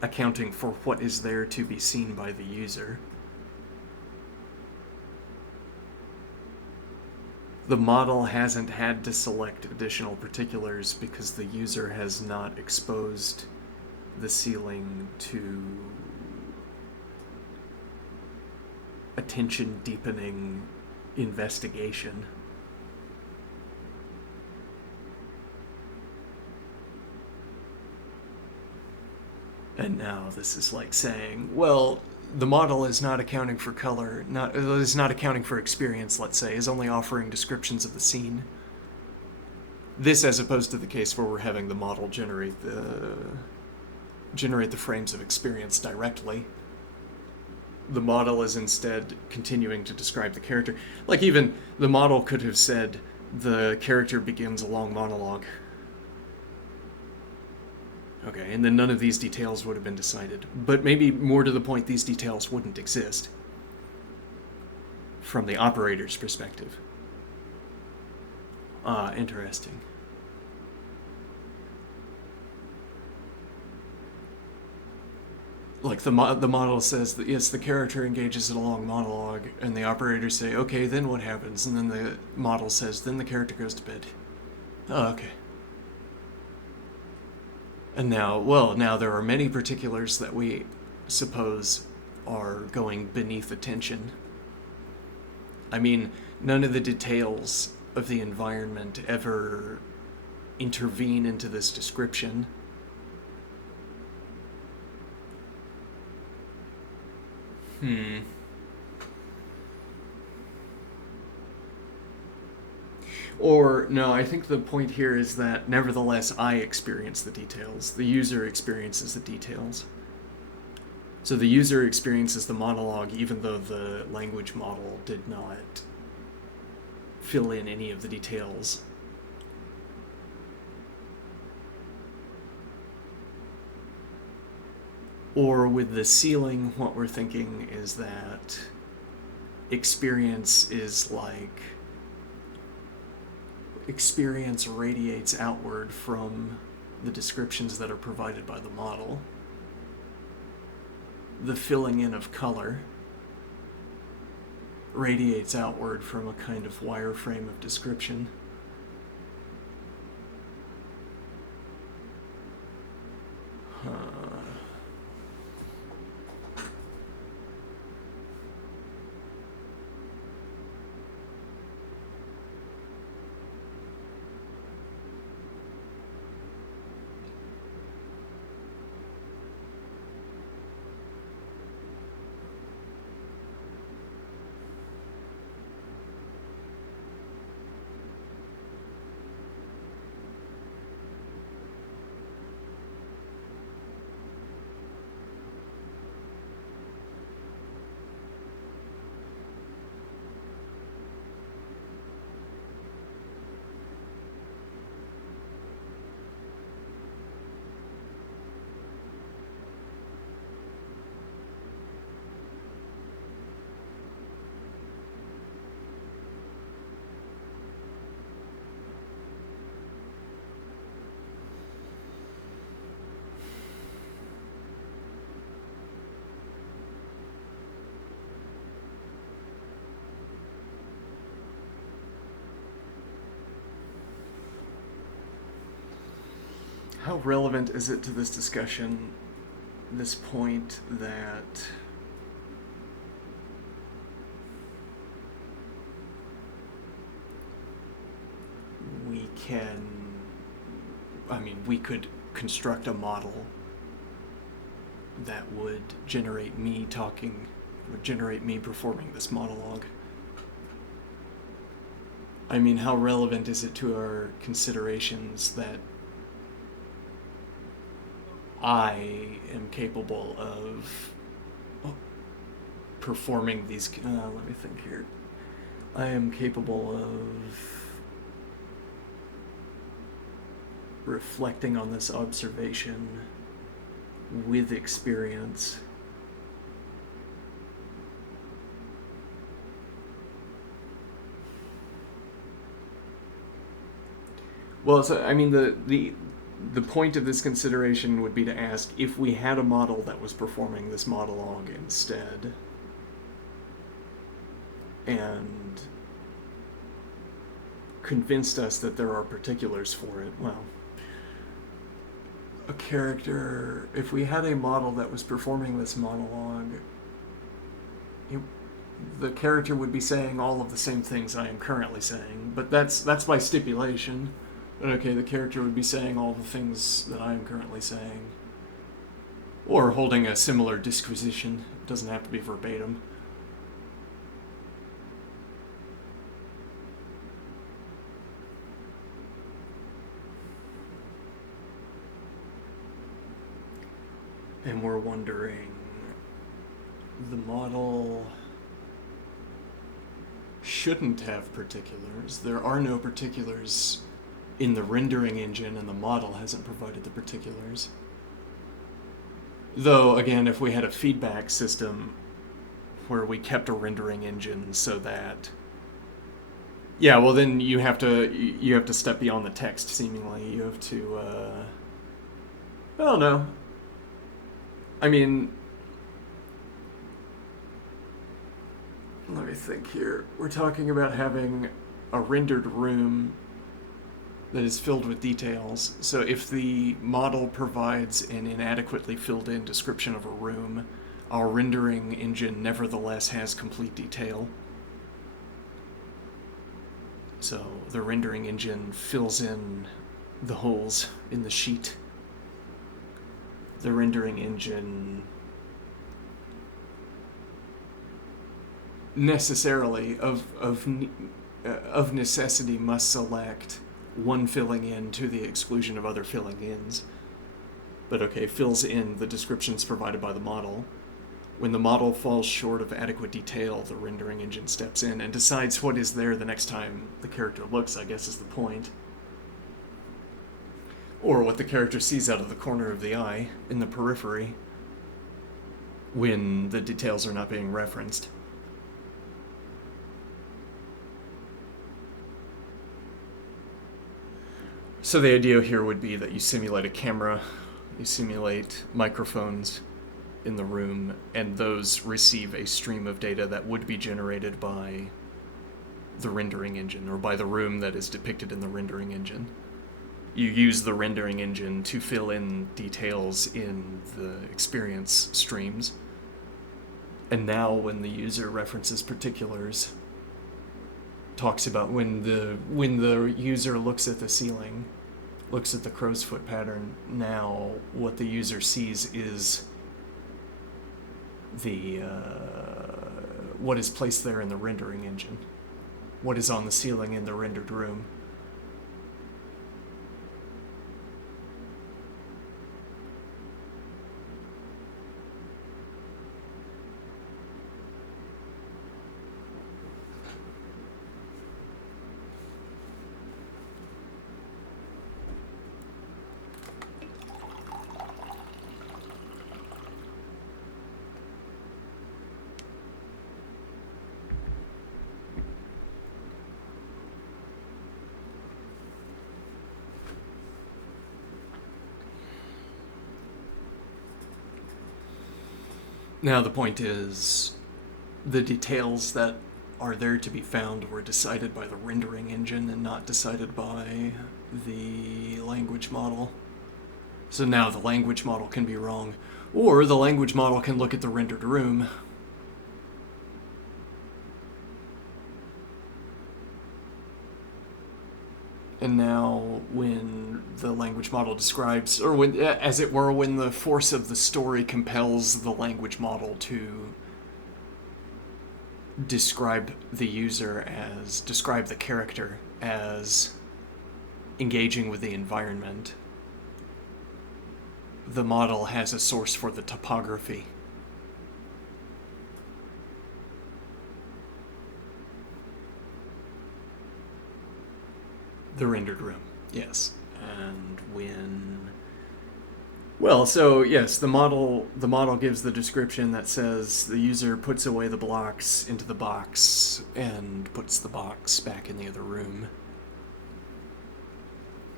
accounting for what is there to be seen by the user. The model hasn't had to select additional particulars because the user has not exposed the ceiling to attention-deepening investigation. And now this is like saying, well, the model is not accounting for color, is not accounting for experience, let's say, is only offering descriptions of the scene. This as opposed to the case where we're having the model generate the frames of experience directly. The model is instead continuing to describe the character. Like even the model could have said the character begins a long monologue. Okay, and then none of these details would have been decided. But maybe more to the point, these details wouldn't exist from the operator's perspective. Interesting. Like the model says that yes, the character engages in a long monologue, and the operators say, okay, then what happens? And then the model says, then the character goes to bed. Oh, okay. And now there are many particulars that we suppose are going beneath attention. I mean, none of the details of the environment ever intervene into this description. Or, no, I think the point here is that nevertheless I experience the details. The user experiences the details. So the user experiences the monologue even though the language model did not fill in any of the details. Or with the ceiling, what we're thinking is that experience is like... experience radiates outward from the descriptions that are provided by the model. The filling in of color radiates outward from a kind of wireframe of description. How relevant is it to this discussion, this point that we could construct a model that would generate me performing this monologue? I mean, how relevant is it to our considerations that I am capable of performing these... let me think here. I am capable of reflecting on this observation with experience. Well, so, I mean, the point of this consideration would be to ask if we had a model that was performing this monologue instead, and convinced us that there are particulars for it. Well, a character, if we had a model that was performing this monologue, the character would be saying all of the same things I am currently saying, but that's by stipulation. But okay, the character would be saying all the things that I am currently saying. Or holding a similar disquisition. It doesn't have to be verbatim. And we're wondering, the model shouldn't have particulars. There are no particulars in the rendering engine, and the model hasn't provided the particulars. Though, again, if we had a feedback system where we kept a rendering engine so that... Yeah, well then you have to step beyond the text, seemingly. You have to, I don't know. I mean... Let me think here. We're talking about having a rendered room that is filled with details. So if the model provides an inadequately filled in description of a room, Our rendering engine nevertheless has complete detail. So the rendering engine fills in the holes in the sheet. The rendering engine necessarily, of necessity, must select one filling in to the exclusion of other filling ins. But okay, fills in the descriptions provided by the model. When the model falls short of adequate detail, the rendering engine steps in and decides what is there the next time the character looks, I guess is the point. Or what the character sees out of the corner of the eye, in the periphery, when the details are not being referenced. So the idea here would be that you simulate a camera, you simulate microphones in the room, and those receive a stream of data that would be generated by the rendering engine, or by the room that is depicted in the rendering engine. You use the rendering engine to fill in details in the experience streams. And now when the user references particulars, talks about when the user looks at the ceiling, looks at the crow's foot pattern, now what the user sees is the what is placed there in the rendering engine, what is on the ceiling in the rendered room. Now the point is, the details that are there to be found were decided by the rendering engine and not decided by the language model. So now the language model can be wrong, or the language model can look at the rendered room. And now when the language model describes, or when, as it were, when the force of the story compels the language model to describe the character as engaging with the environment, the model has a source for the topography. The rendered room, yes. And when... Well, so yes, the model gives the description that says the user puts away the blocks into the box and puts the box back in the other room.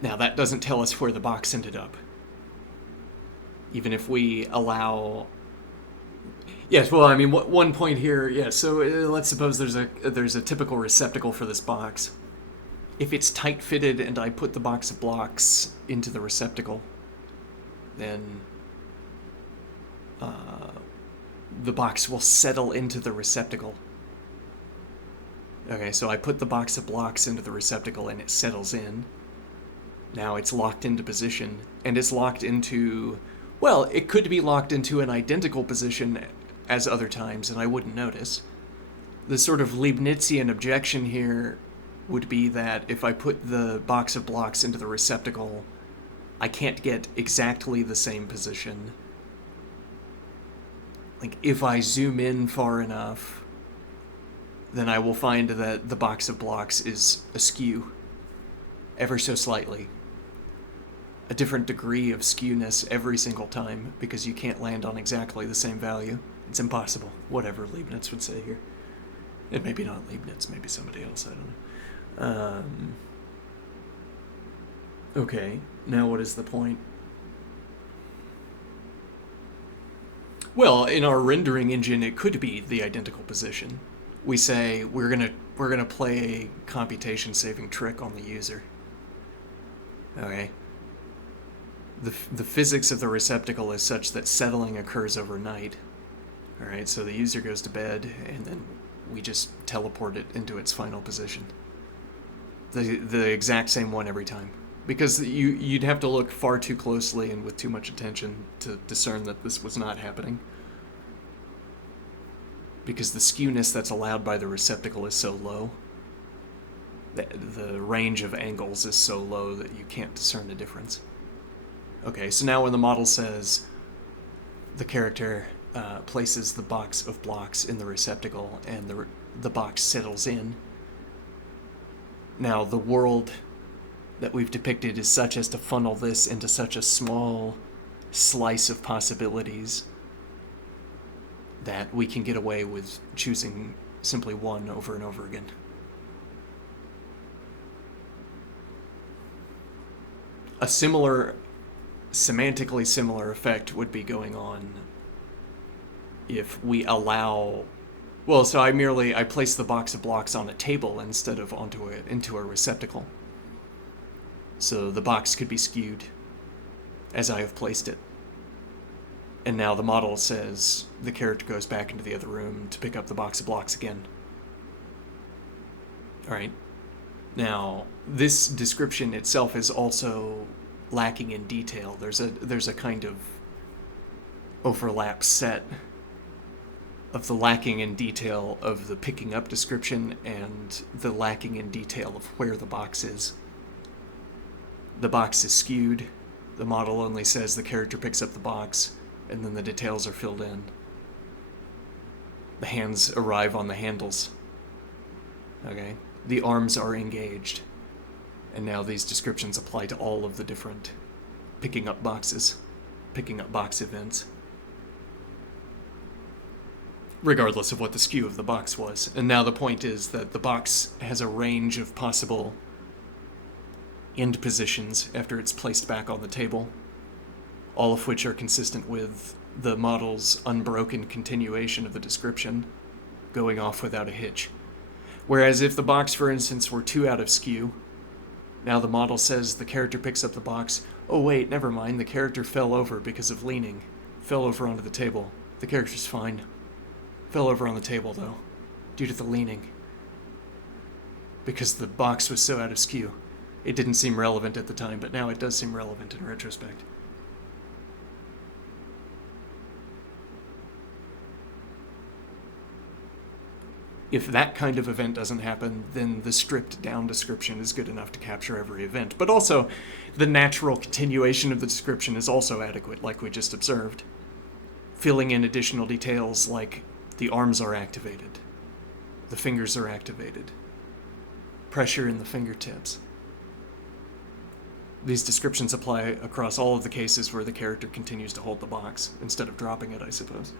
Now, that doesn't tell us where the box ended up. Even if we allow... Yes, well, I mean, one point here, yeah, so let's suppose there's a typical receptacle for this box. If it's tight-fitted and I put the box of blocks into the receptacle, then the box will settle into the receptacle. Okay, so I put the box of blocks into the receptacle and it settles in. Now it's locked into position, and it's locked into... Well, it could be locked into an identical position as other times, and I wouldn't notice. The sort of Leibnizian objection here would be that if I put the box of blocks into the receptacle, I can't get exactly the same position. Like, if I zoom in far enough, then I will find that the box of blocks is askew, ever so slightly. A different degree of skewness every single time, because you can't land on exactly the same value. It's impossible, whatever Leibniz would say here. And maybe not Leibniz, maybe somebody else, I don't know. Okay, now what is the point? Well, in our rendering engine, it could be the identical position. We say we're gonna play a computation-saving trick on the user. Okay. The physics of the receptacle is such that settling occurs overnight. All right, so the user goes to bed, and then we just teleport it into its final position. The exact same one every time. Because you'd have to look far too closely and with too much attention to discern that this was not happening. Because the skewness that's allowed by the receptacle is so low. The range of angles is so low that you can't discern the difference. Okay, so now when the model says the character places the box of blocks in the receptacle and the box settles in, now the world that we've depicted is such as to funnel this into such a small slice of possibilities that we can get away with choosing simply one over and over again. A similar, semantically similar effect would be going on if we allow. Well, so I place the box of blocks on a table instead of into a receptacle. So the box could be skewed as I have placed it. And now the model says the character goes back into the other room to pick up the box of blocks again. Alright. Now, this description itself is also lacking in detail. There's a kind of overlap set of the lacking in detail of the picking up description and the lacking in detail of where the box is. The box is skewed. The model only says the character picks up the box, and then the details are filled in. The hands arrive on the handles. Okay? The arms are engaged. And now these descriptions apply to all of the different picking up boxes, picking up box events, regardless of what the skew of the box was. And now the point is that the box has a range of possible end positions after it's placed back on the table, all of which are consistent with the model's unbroken continuation of the description, going off without a hitch. Whereas if the box, for instance, were too out of skew, now the model says the character picks up the box. Oh wait, never mind, the character fell over because of leaning. Fell over onto the table. The character's fine. Fell over on the table, though, due to the leaning. Because the box was so out of skew. It didn't seem relevant at the time, but now it does seem relevant in retrospect. If that kind of event doesn't happen, then the stripped down description is good enough to capture every event. But also, the natural continuation of the description is also adequate, like we just observed. Filling in additional details like the arms are activated, the fingers are activated, pressure in the fingertips. These descriptions apply across all of the cases where the character continues to hold the box, instead of dropping it, I suppose.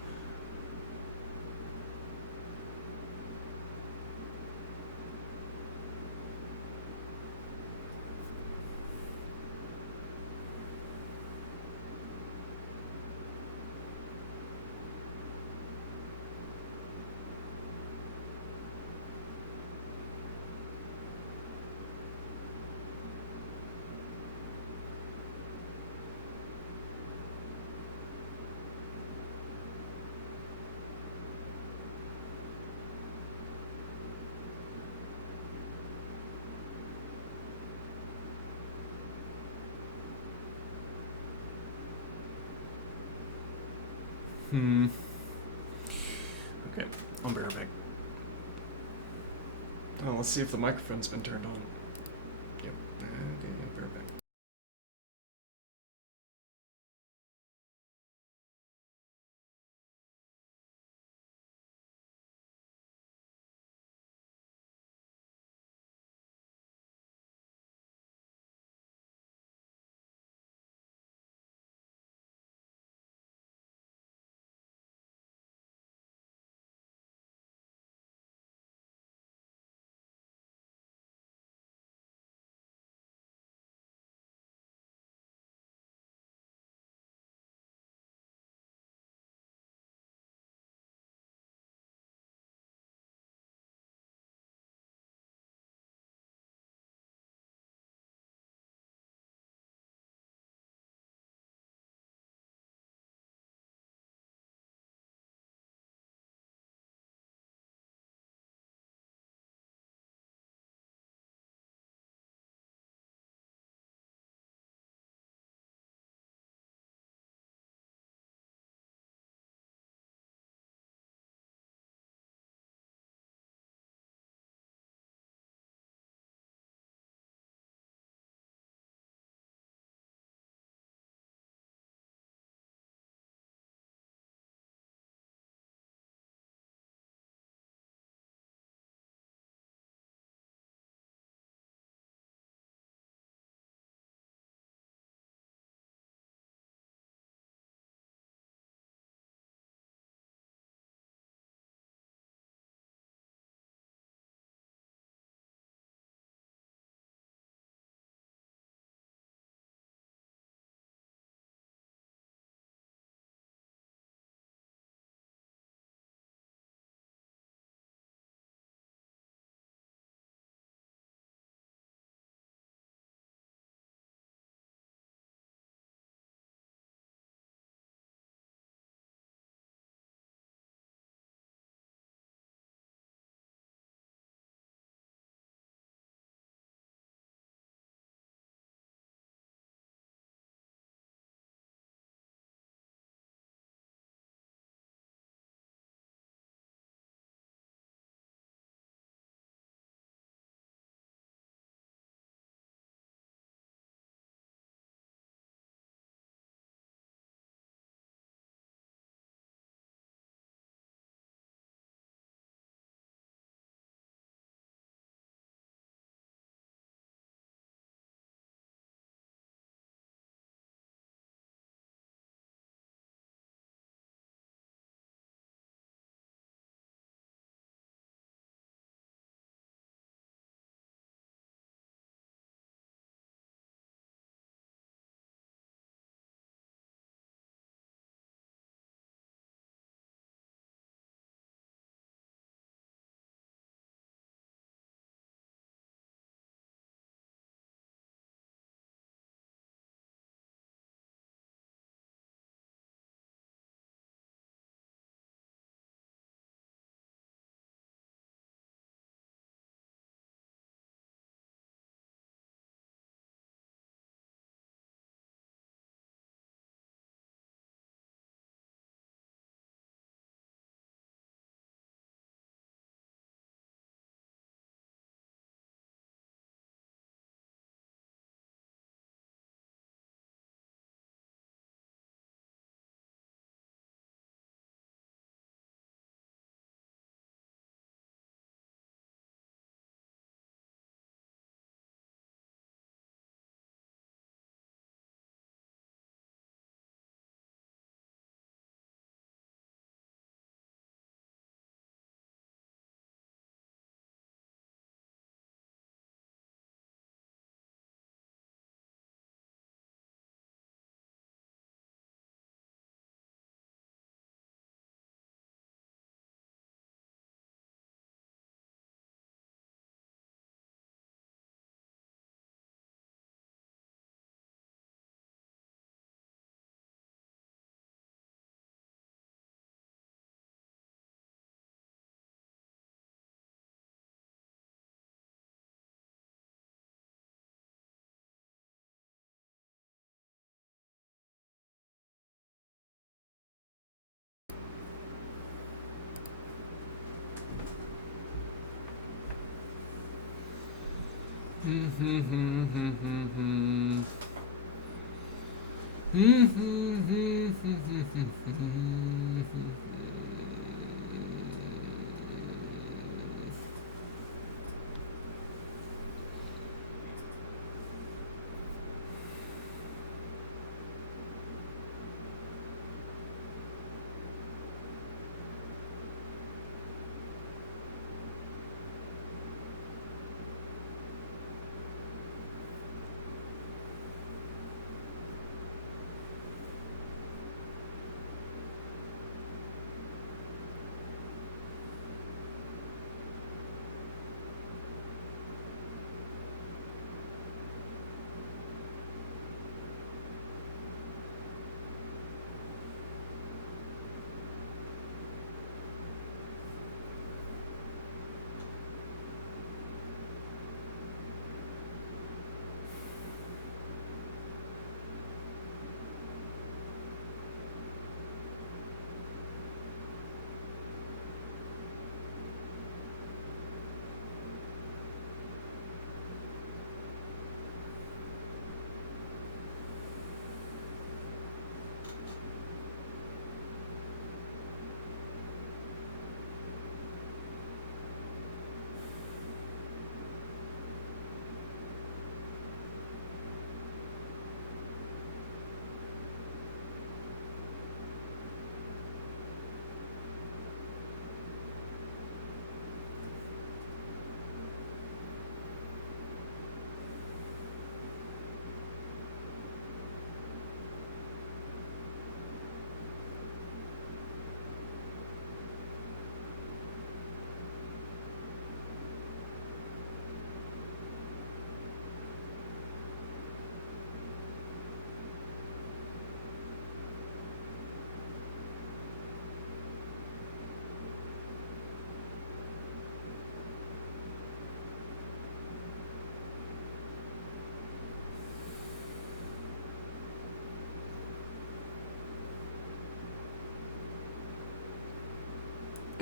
Okay, I'll be right back. Oh, let's see if the microphone's been turned on. Yep. Okay, I'll be right back.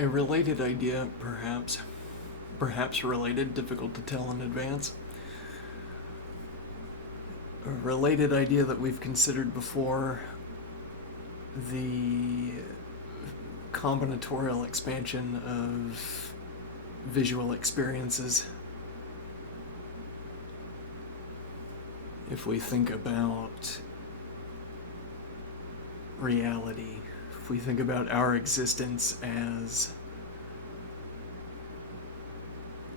A related idea, perhaps related, difficult to tell in advance. A related idea that we've considered before, the combinatorial expansion of visual experiences. If we think about reality, if we think about our existence as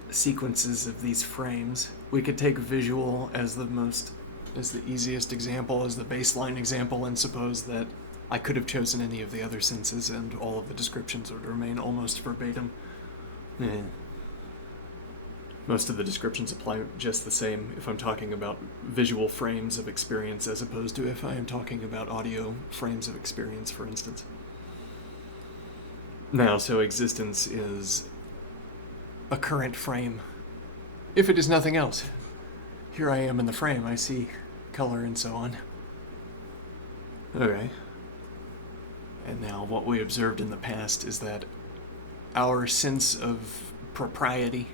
sequences of these frames, we could take visual as the easiest example, as the baseline example, and suppose that I could have chosen any of the other senses and all of the descriptions would remain almost verbatim. Most of the descriptions apply just the same if I'm talking about visual frames of experience as opposed to if I am talking about audio frames of experience, for instance. Now, so existence is a current frame. If it is nothing else, here I am in the frame, I see color and so on. Okay. And now what we observed in the past is that our sense of propriety,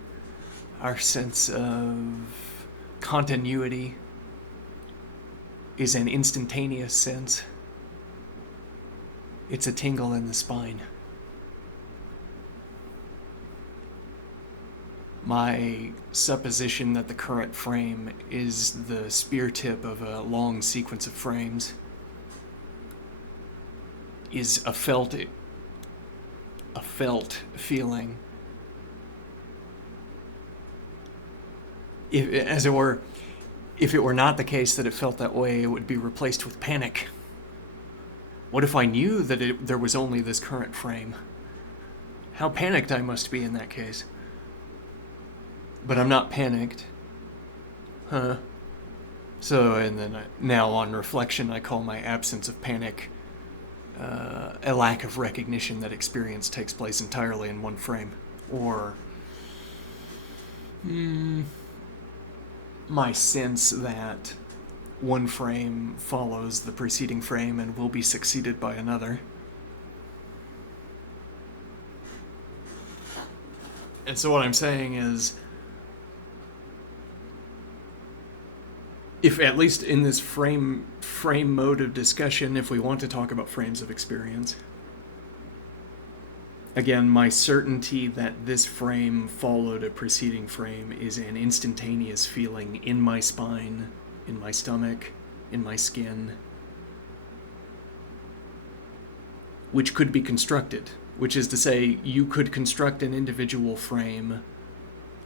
our sense of continuity, is an instantaneous sense. It's a tingle in the spine. My supposition that the current frame is the spear tip of a long sequence of frames is a felt feeling. If it were not the case that it felt that way, it would be replaced with panic. What if I knew that there was only this current frame? How panicked I must be in that case. But I'm not panicked. So, and then now on reflection, I call my absence of panic a lack of recognition that experience takes place entirely in one frame. Or my sense that one frame follows the preceding frame and will be succeeded by another. And so what I'm saying is, if at least in this frame mode of discussion, if we want to talk about frames of experience, again, my certainty that this frame followed a preceding frame is an instantaneous feeling in my spine, in my stomach, in my skin, which could be constructed, which is to say, you could construct an individual frame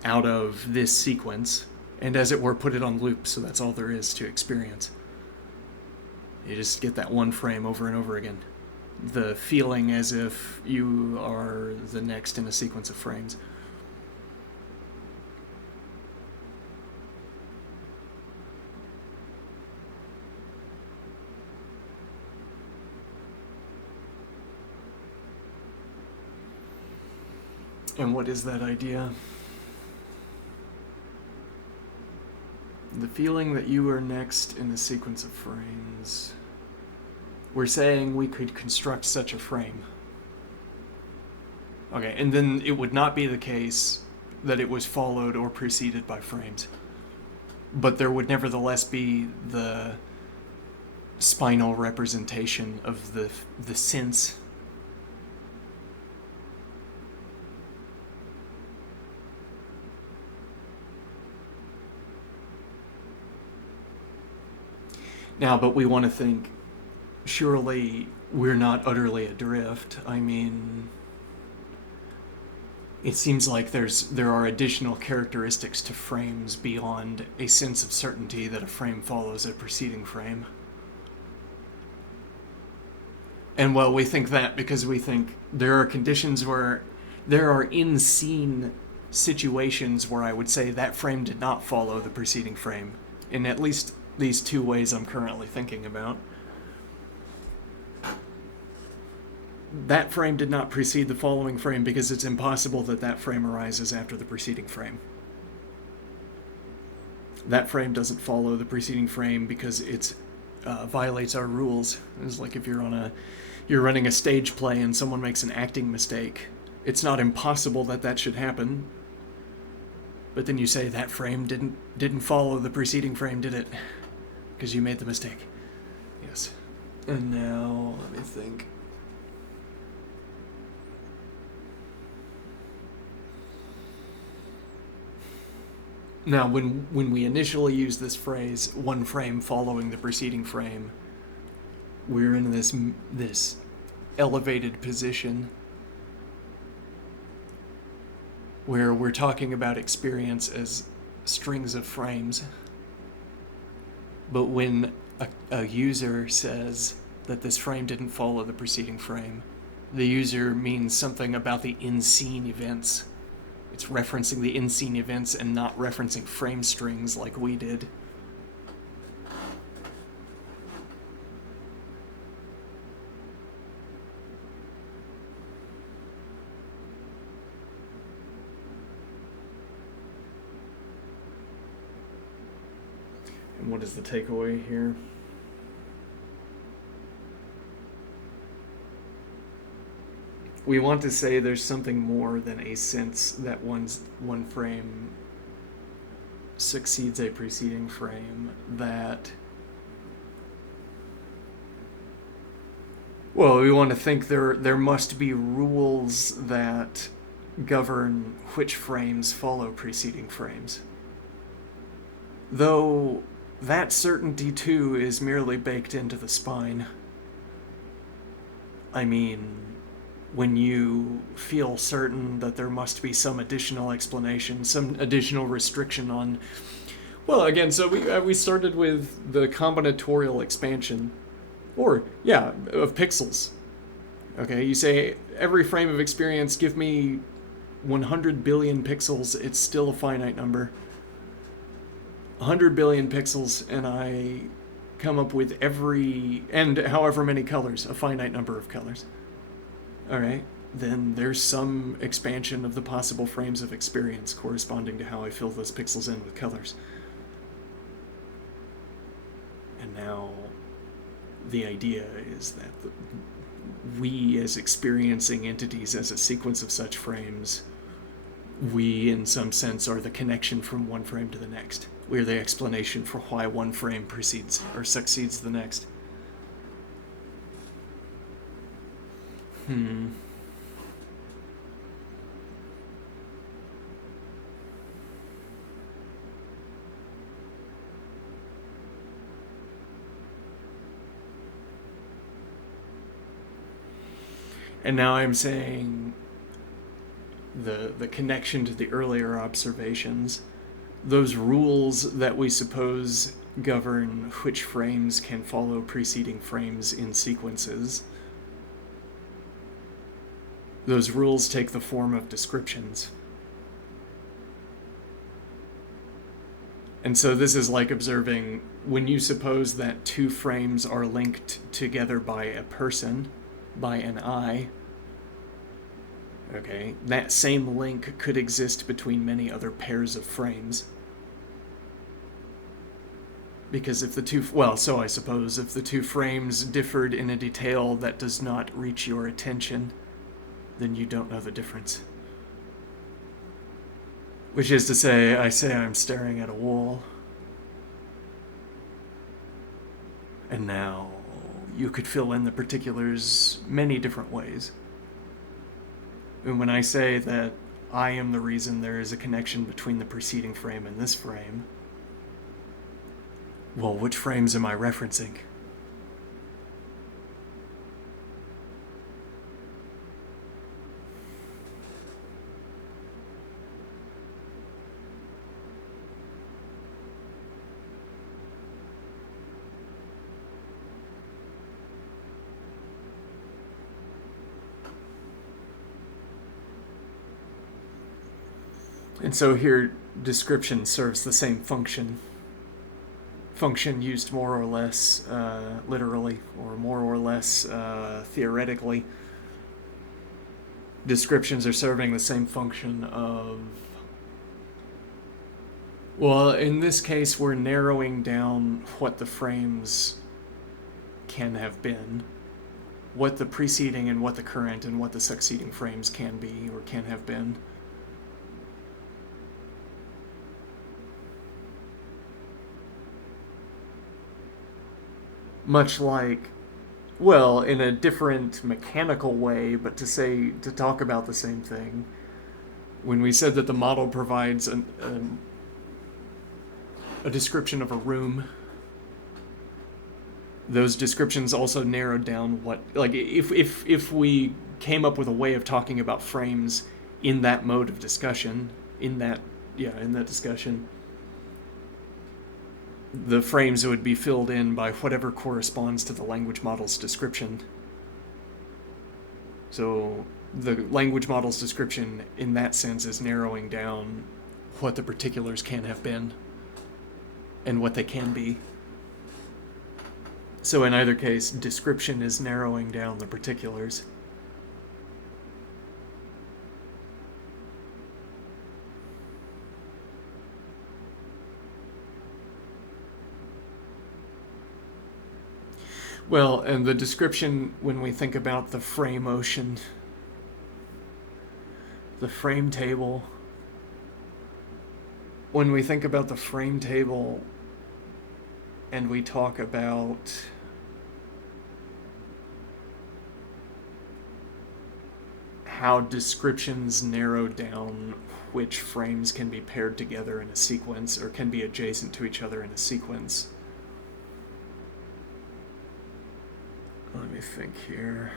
out of this sequence and, as it were, put it on loop, so that's all there is to experience. You just get that one frame over and over again. The feeling as if you are the next in a sequence of frames. And what is that idea? The feeling that you are next in a sequence of frames. We're saying we could construct such a frame. Okay, and then it would not be the case that it was followed or preceded by frames. But there would nevertheless be the spinal representation of the sense. Now, but we want to think, surely we're not utterly adrift. I mean, it seems like there are additional characteristics to frames beyond a sense of certainty that a frame follows a preceding frame. And well, we think that because we think there are conditions where there are in-scene situations where I would say that frame did not follow the preceding frame, in at least these two ways I'm currently thinking about. That frame did not precede the following frame because it's impossible that that frame arises after the preceding frame. That frame doesn't follow the preceding frame because it violates our rules. It's like if you're running a stage play and someone makes an acting mistake. It's not impossible that should happen. But then you say that frame didn't follow the preceding frame, did it? Because you made the mistake. Yes. And now, let me think. Now, when we initially use this phrase, one frame following the preceding frame, we're in this elevated position where we're talking about experience as strings of frames. But when a user says that this frame didn't follow the preceding frame, the user means something about the in-scene events. It's referencing the in-scene events and not referencing frame strings like we did. And what is the takeaway here? We want to say there's something more than a sense that one frame succeeds a preceding frame, that... Well, we want to think there must be rules that govern which frames follow preceding frames. Though that certainty, too, is merely baked into the spine. I mean, when you feel certain that there must be some additional explanation, some additional restriction on... Well, again, so we started with the combinatorial expansion, of pixels. Okay, you say, every frame of experience, give me 100 billion pixels, it's still a finite number. 100 billion pixels, and I come up with and however many colors, a finite number of colors. Alright, then there's some expansion of the possible frames of experience corresponding to how I fill those pixels in with colors. And now the idea is that we, as experiencing entities, as a sequence of such frames, we in some sense are the connection from one frame to the next. We're the explanation for why one frame precedes or succeeds the next. And now I'm saying the connection to the earlier observations, those rules that we suppose govern which frames can follow preceding frames in sequences, those rules take the form of descriptions. And so this is like observing when you suppose that two frames are linked together by a person, by an I. Okay, that same link could exist between many other pairs of frames. Because if the two, well, so I suppose if the two frames differed in a detail that does not reach your attention, then you don't know the difference. Which is to say, I say I'm staring at a wall, and now you could fill in the particulars many different ways. And when I say that I am the reason there is a connection between the preceding frame and this frame, well, which frames am I referencing? And so here, description serves the same function. Function used more or less literally, or more or less theoretically. Descriptions are serving the same function of... Well, in this case, we're narrowing down what the frames can have been, what the preceding and what the current and what the succeeding frames can be or can have been. Much like, well, in a different mechanical way, but to talk about the same thing, when we said that the model provides a description of a room, those descriptions also narrowed down what, like, if we came up with a way of talking about frames in that mode of discussion, in that discussion, the frames would be filled in by whatever corresponds to the language model's description. So the language model's description, in that sense, is narrowing down what the particulars can have been and what they can be. So in either case, description is narrowing down the particulars. Well, and the description, when we think about the frame ocean, the frame table, when we think about the frame table and we talk about how descriptions narrow down which frames can be paired together in a sequence or can be adjacent to each other in a sequence. Let me think here.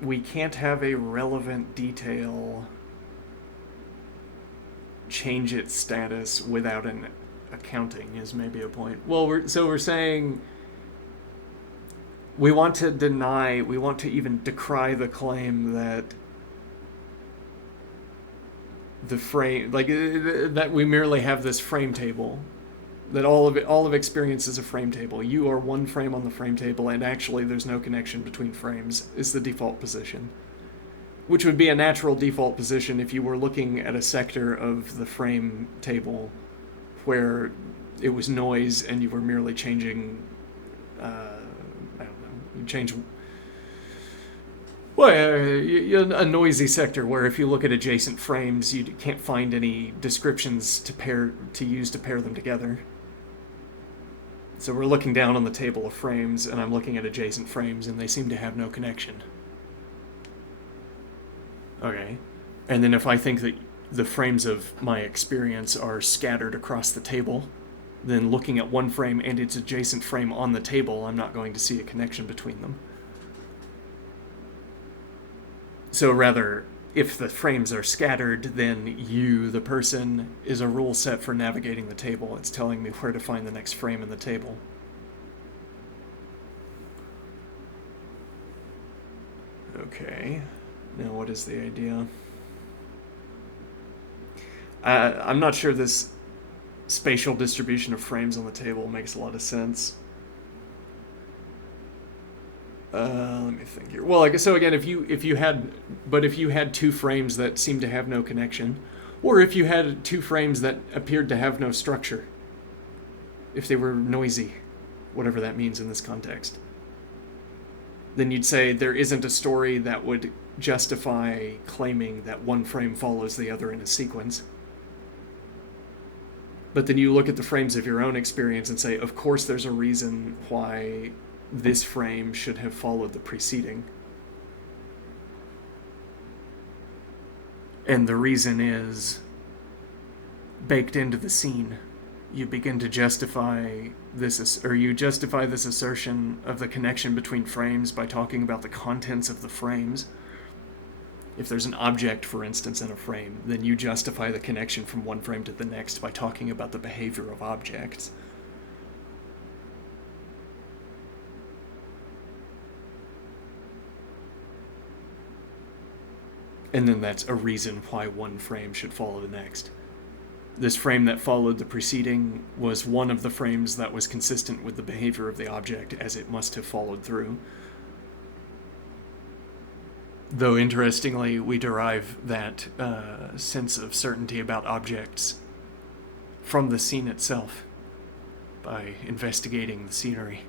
We can't have a relevant detail change its status without an accounting is maybe a point. Well, we're saying we want to even decry the claim that the frame, like, that we merely have this frame table, that all of experience is a frame table. You are one frame on the frame table, and actually there's no connection between frames, is the default position. which would be a natural default position if you were looking at a sector of the frame table where it was noise and you were merely changing, I don't know, you change, well, a noisy sector where if you look at adjacent frames, you can't find any descriptions to use to pair them together. So we're looking down on the table of frames, and I'm looking at adjacent frames, and they seem to have no connection. Okay. And then if I think that the frames of my experience are scattered across the table, then looking at one frame and its adjacent frame on the table, I'm not going to see a connection between them. So rather, if the frames are scattered, then you, the person, is a rule set for navigating the table. It's telling me where to find the next frame in the table. Okay. Now what is the idea? I'm not sure this spatial distribution of frames on the table makes a lot of sense. Let me think here. Well, I guess so. Again, if you had two frames that seem to have no connection, or if you had two frames that appeared to have no structure, if they were noisy, whatever that means in this context, then you'd say there isn't a story that would justify claiming that one frame follows the other in a sequence. But then you look at the frames of your own experience and say, of course there's a reason why this frame should have followed the preceding. And the reason is baked into the scene. You begin to justify this, or you justify this assertion of the connection between frames by talking about the contents of the frames. If there's an object, for instance, in a frame, then you justify the connection from one frame to the next by talking about the behavior of objects. And then that's a reason why one frame should follow the next. This frame that followed the preceding was one of the frames that was consistent with the behavior of the object as it must have followed through. Though interestingly, we derive that sense of certainty about objects from the scene itself by investigating the scenery.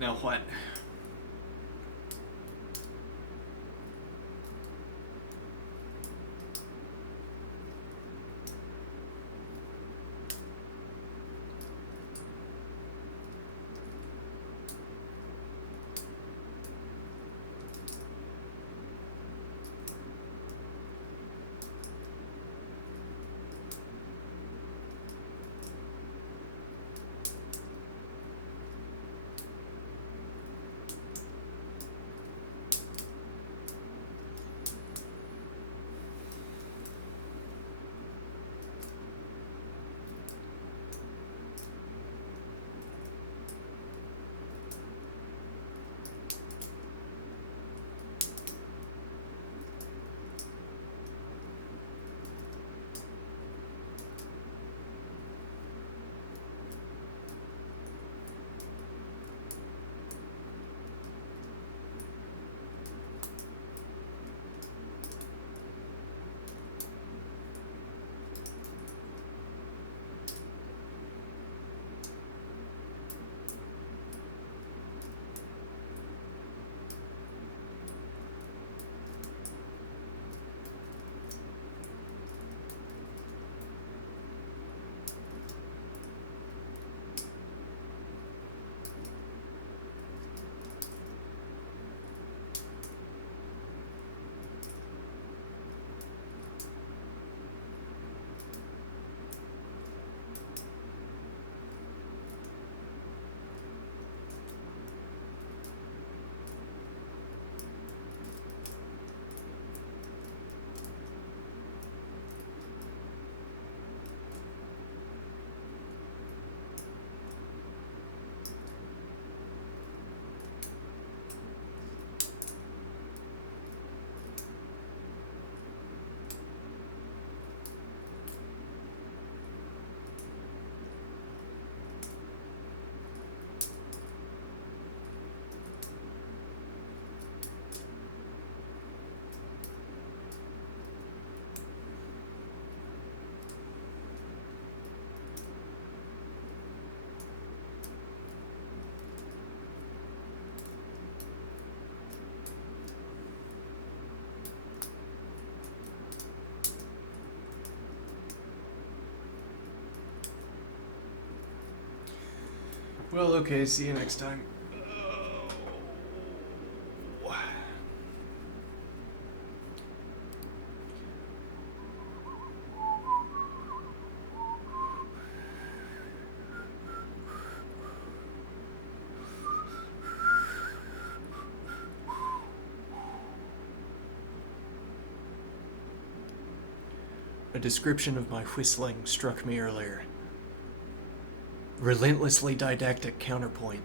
Now what? Well, okay, see you next time. A description of my whistling struck me earlier. Relentlessly didactic counterpoint.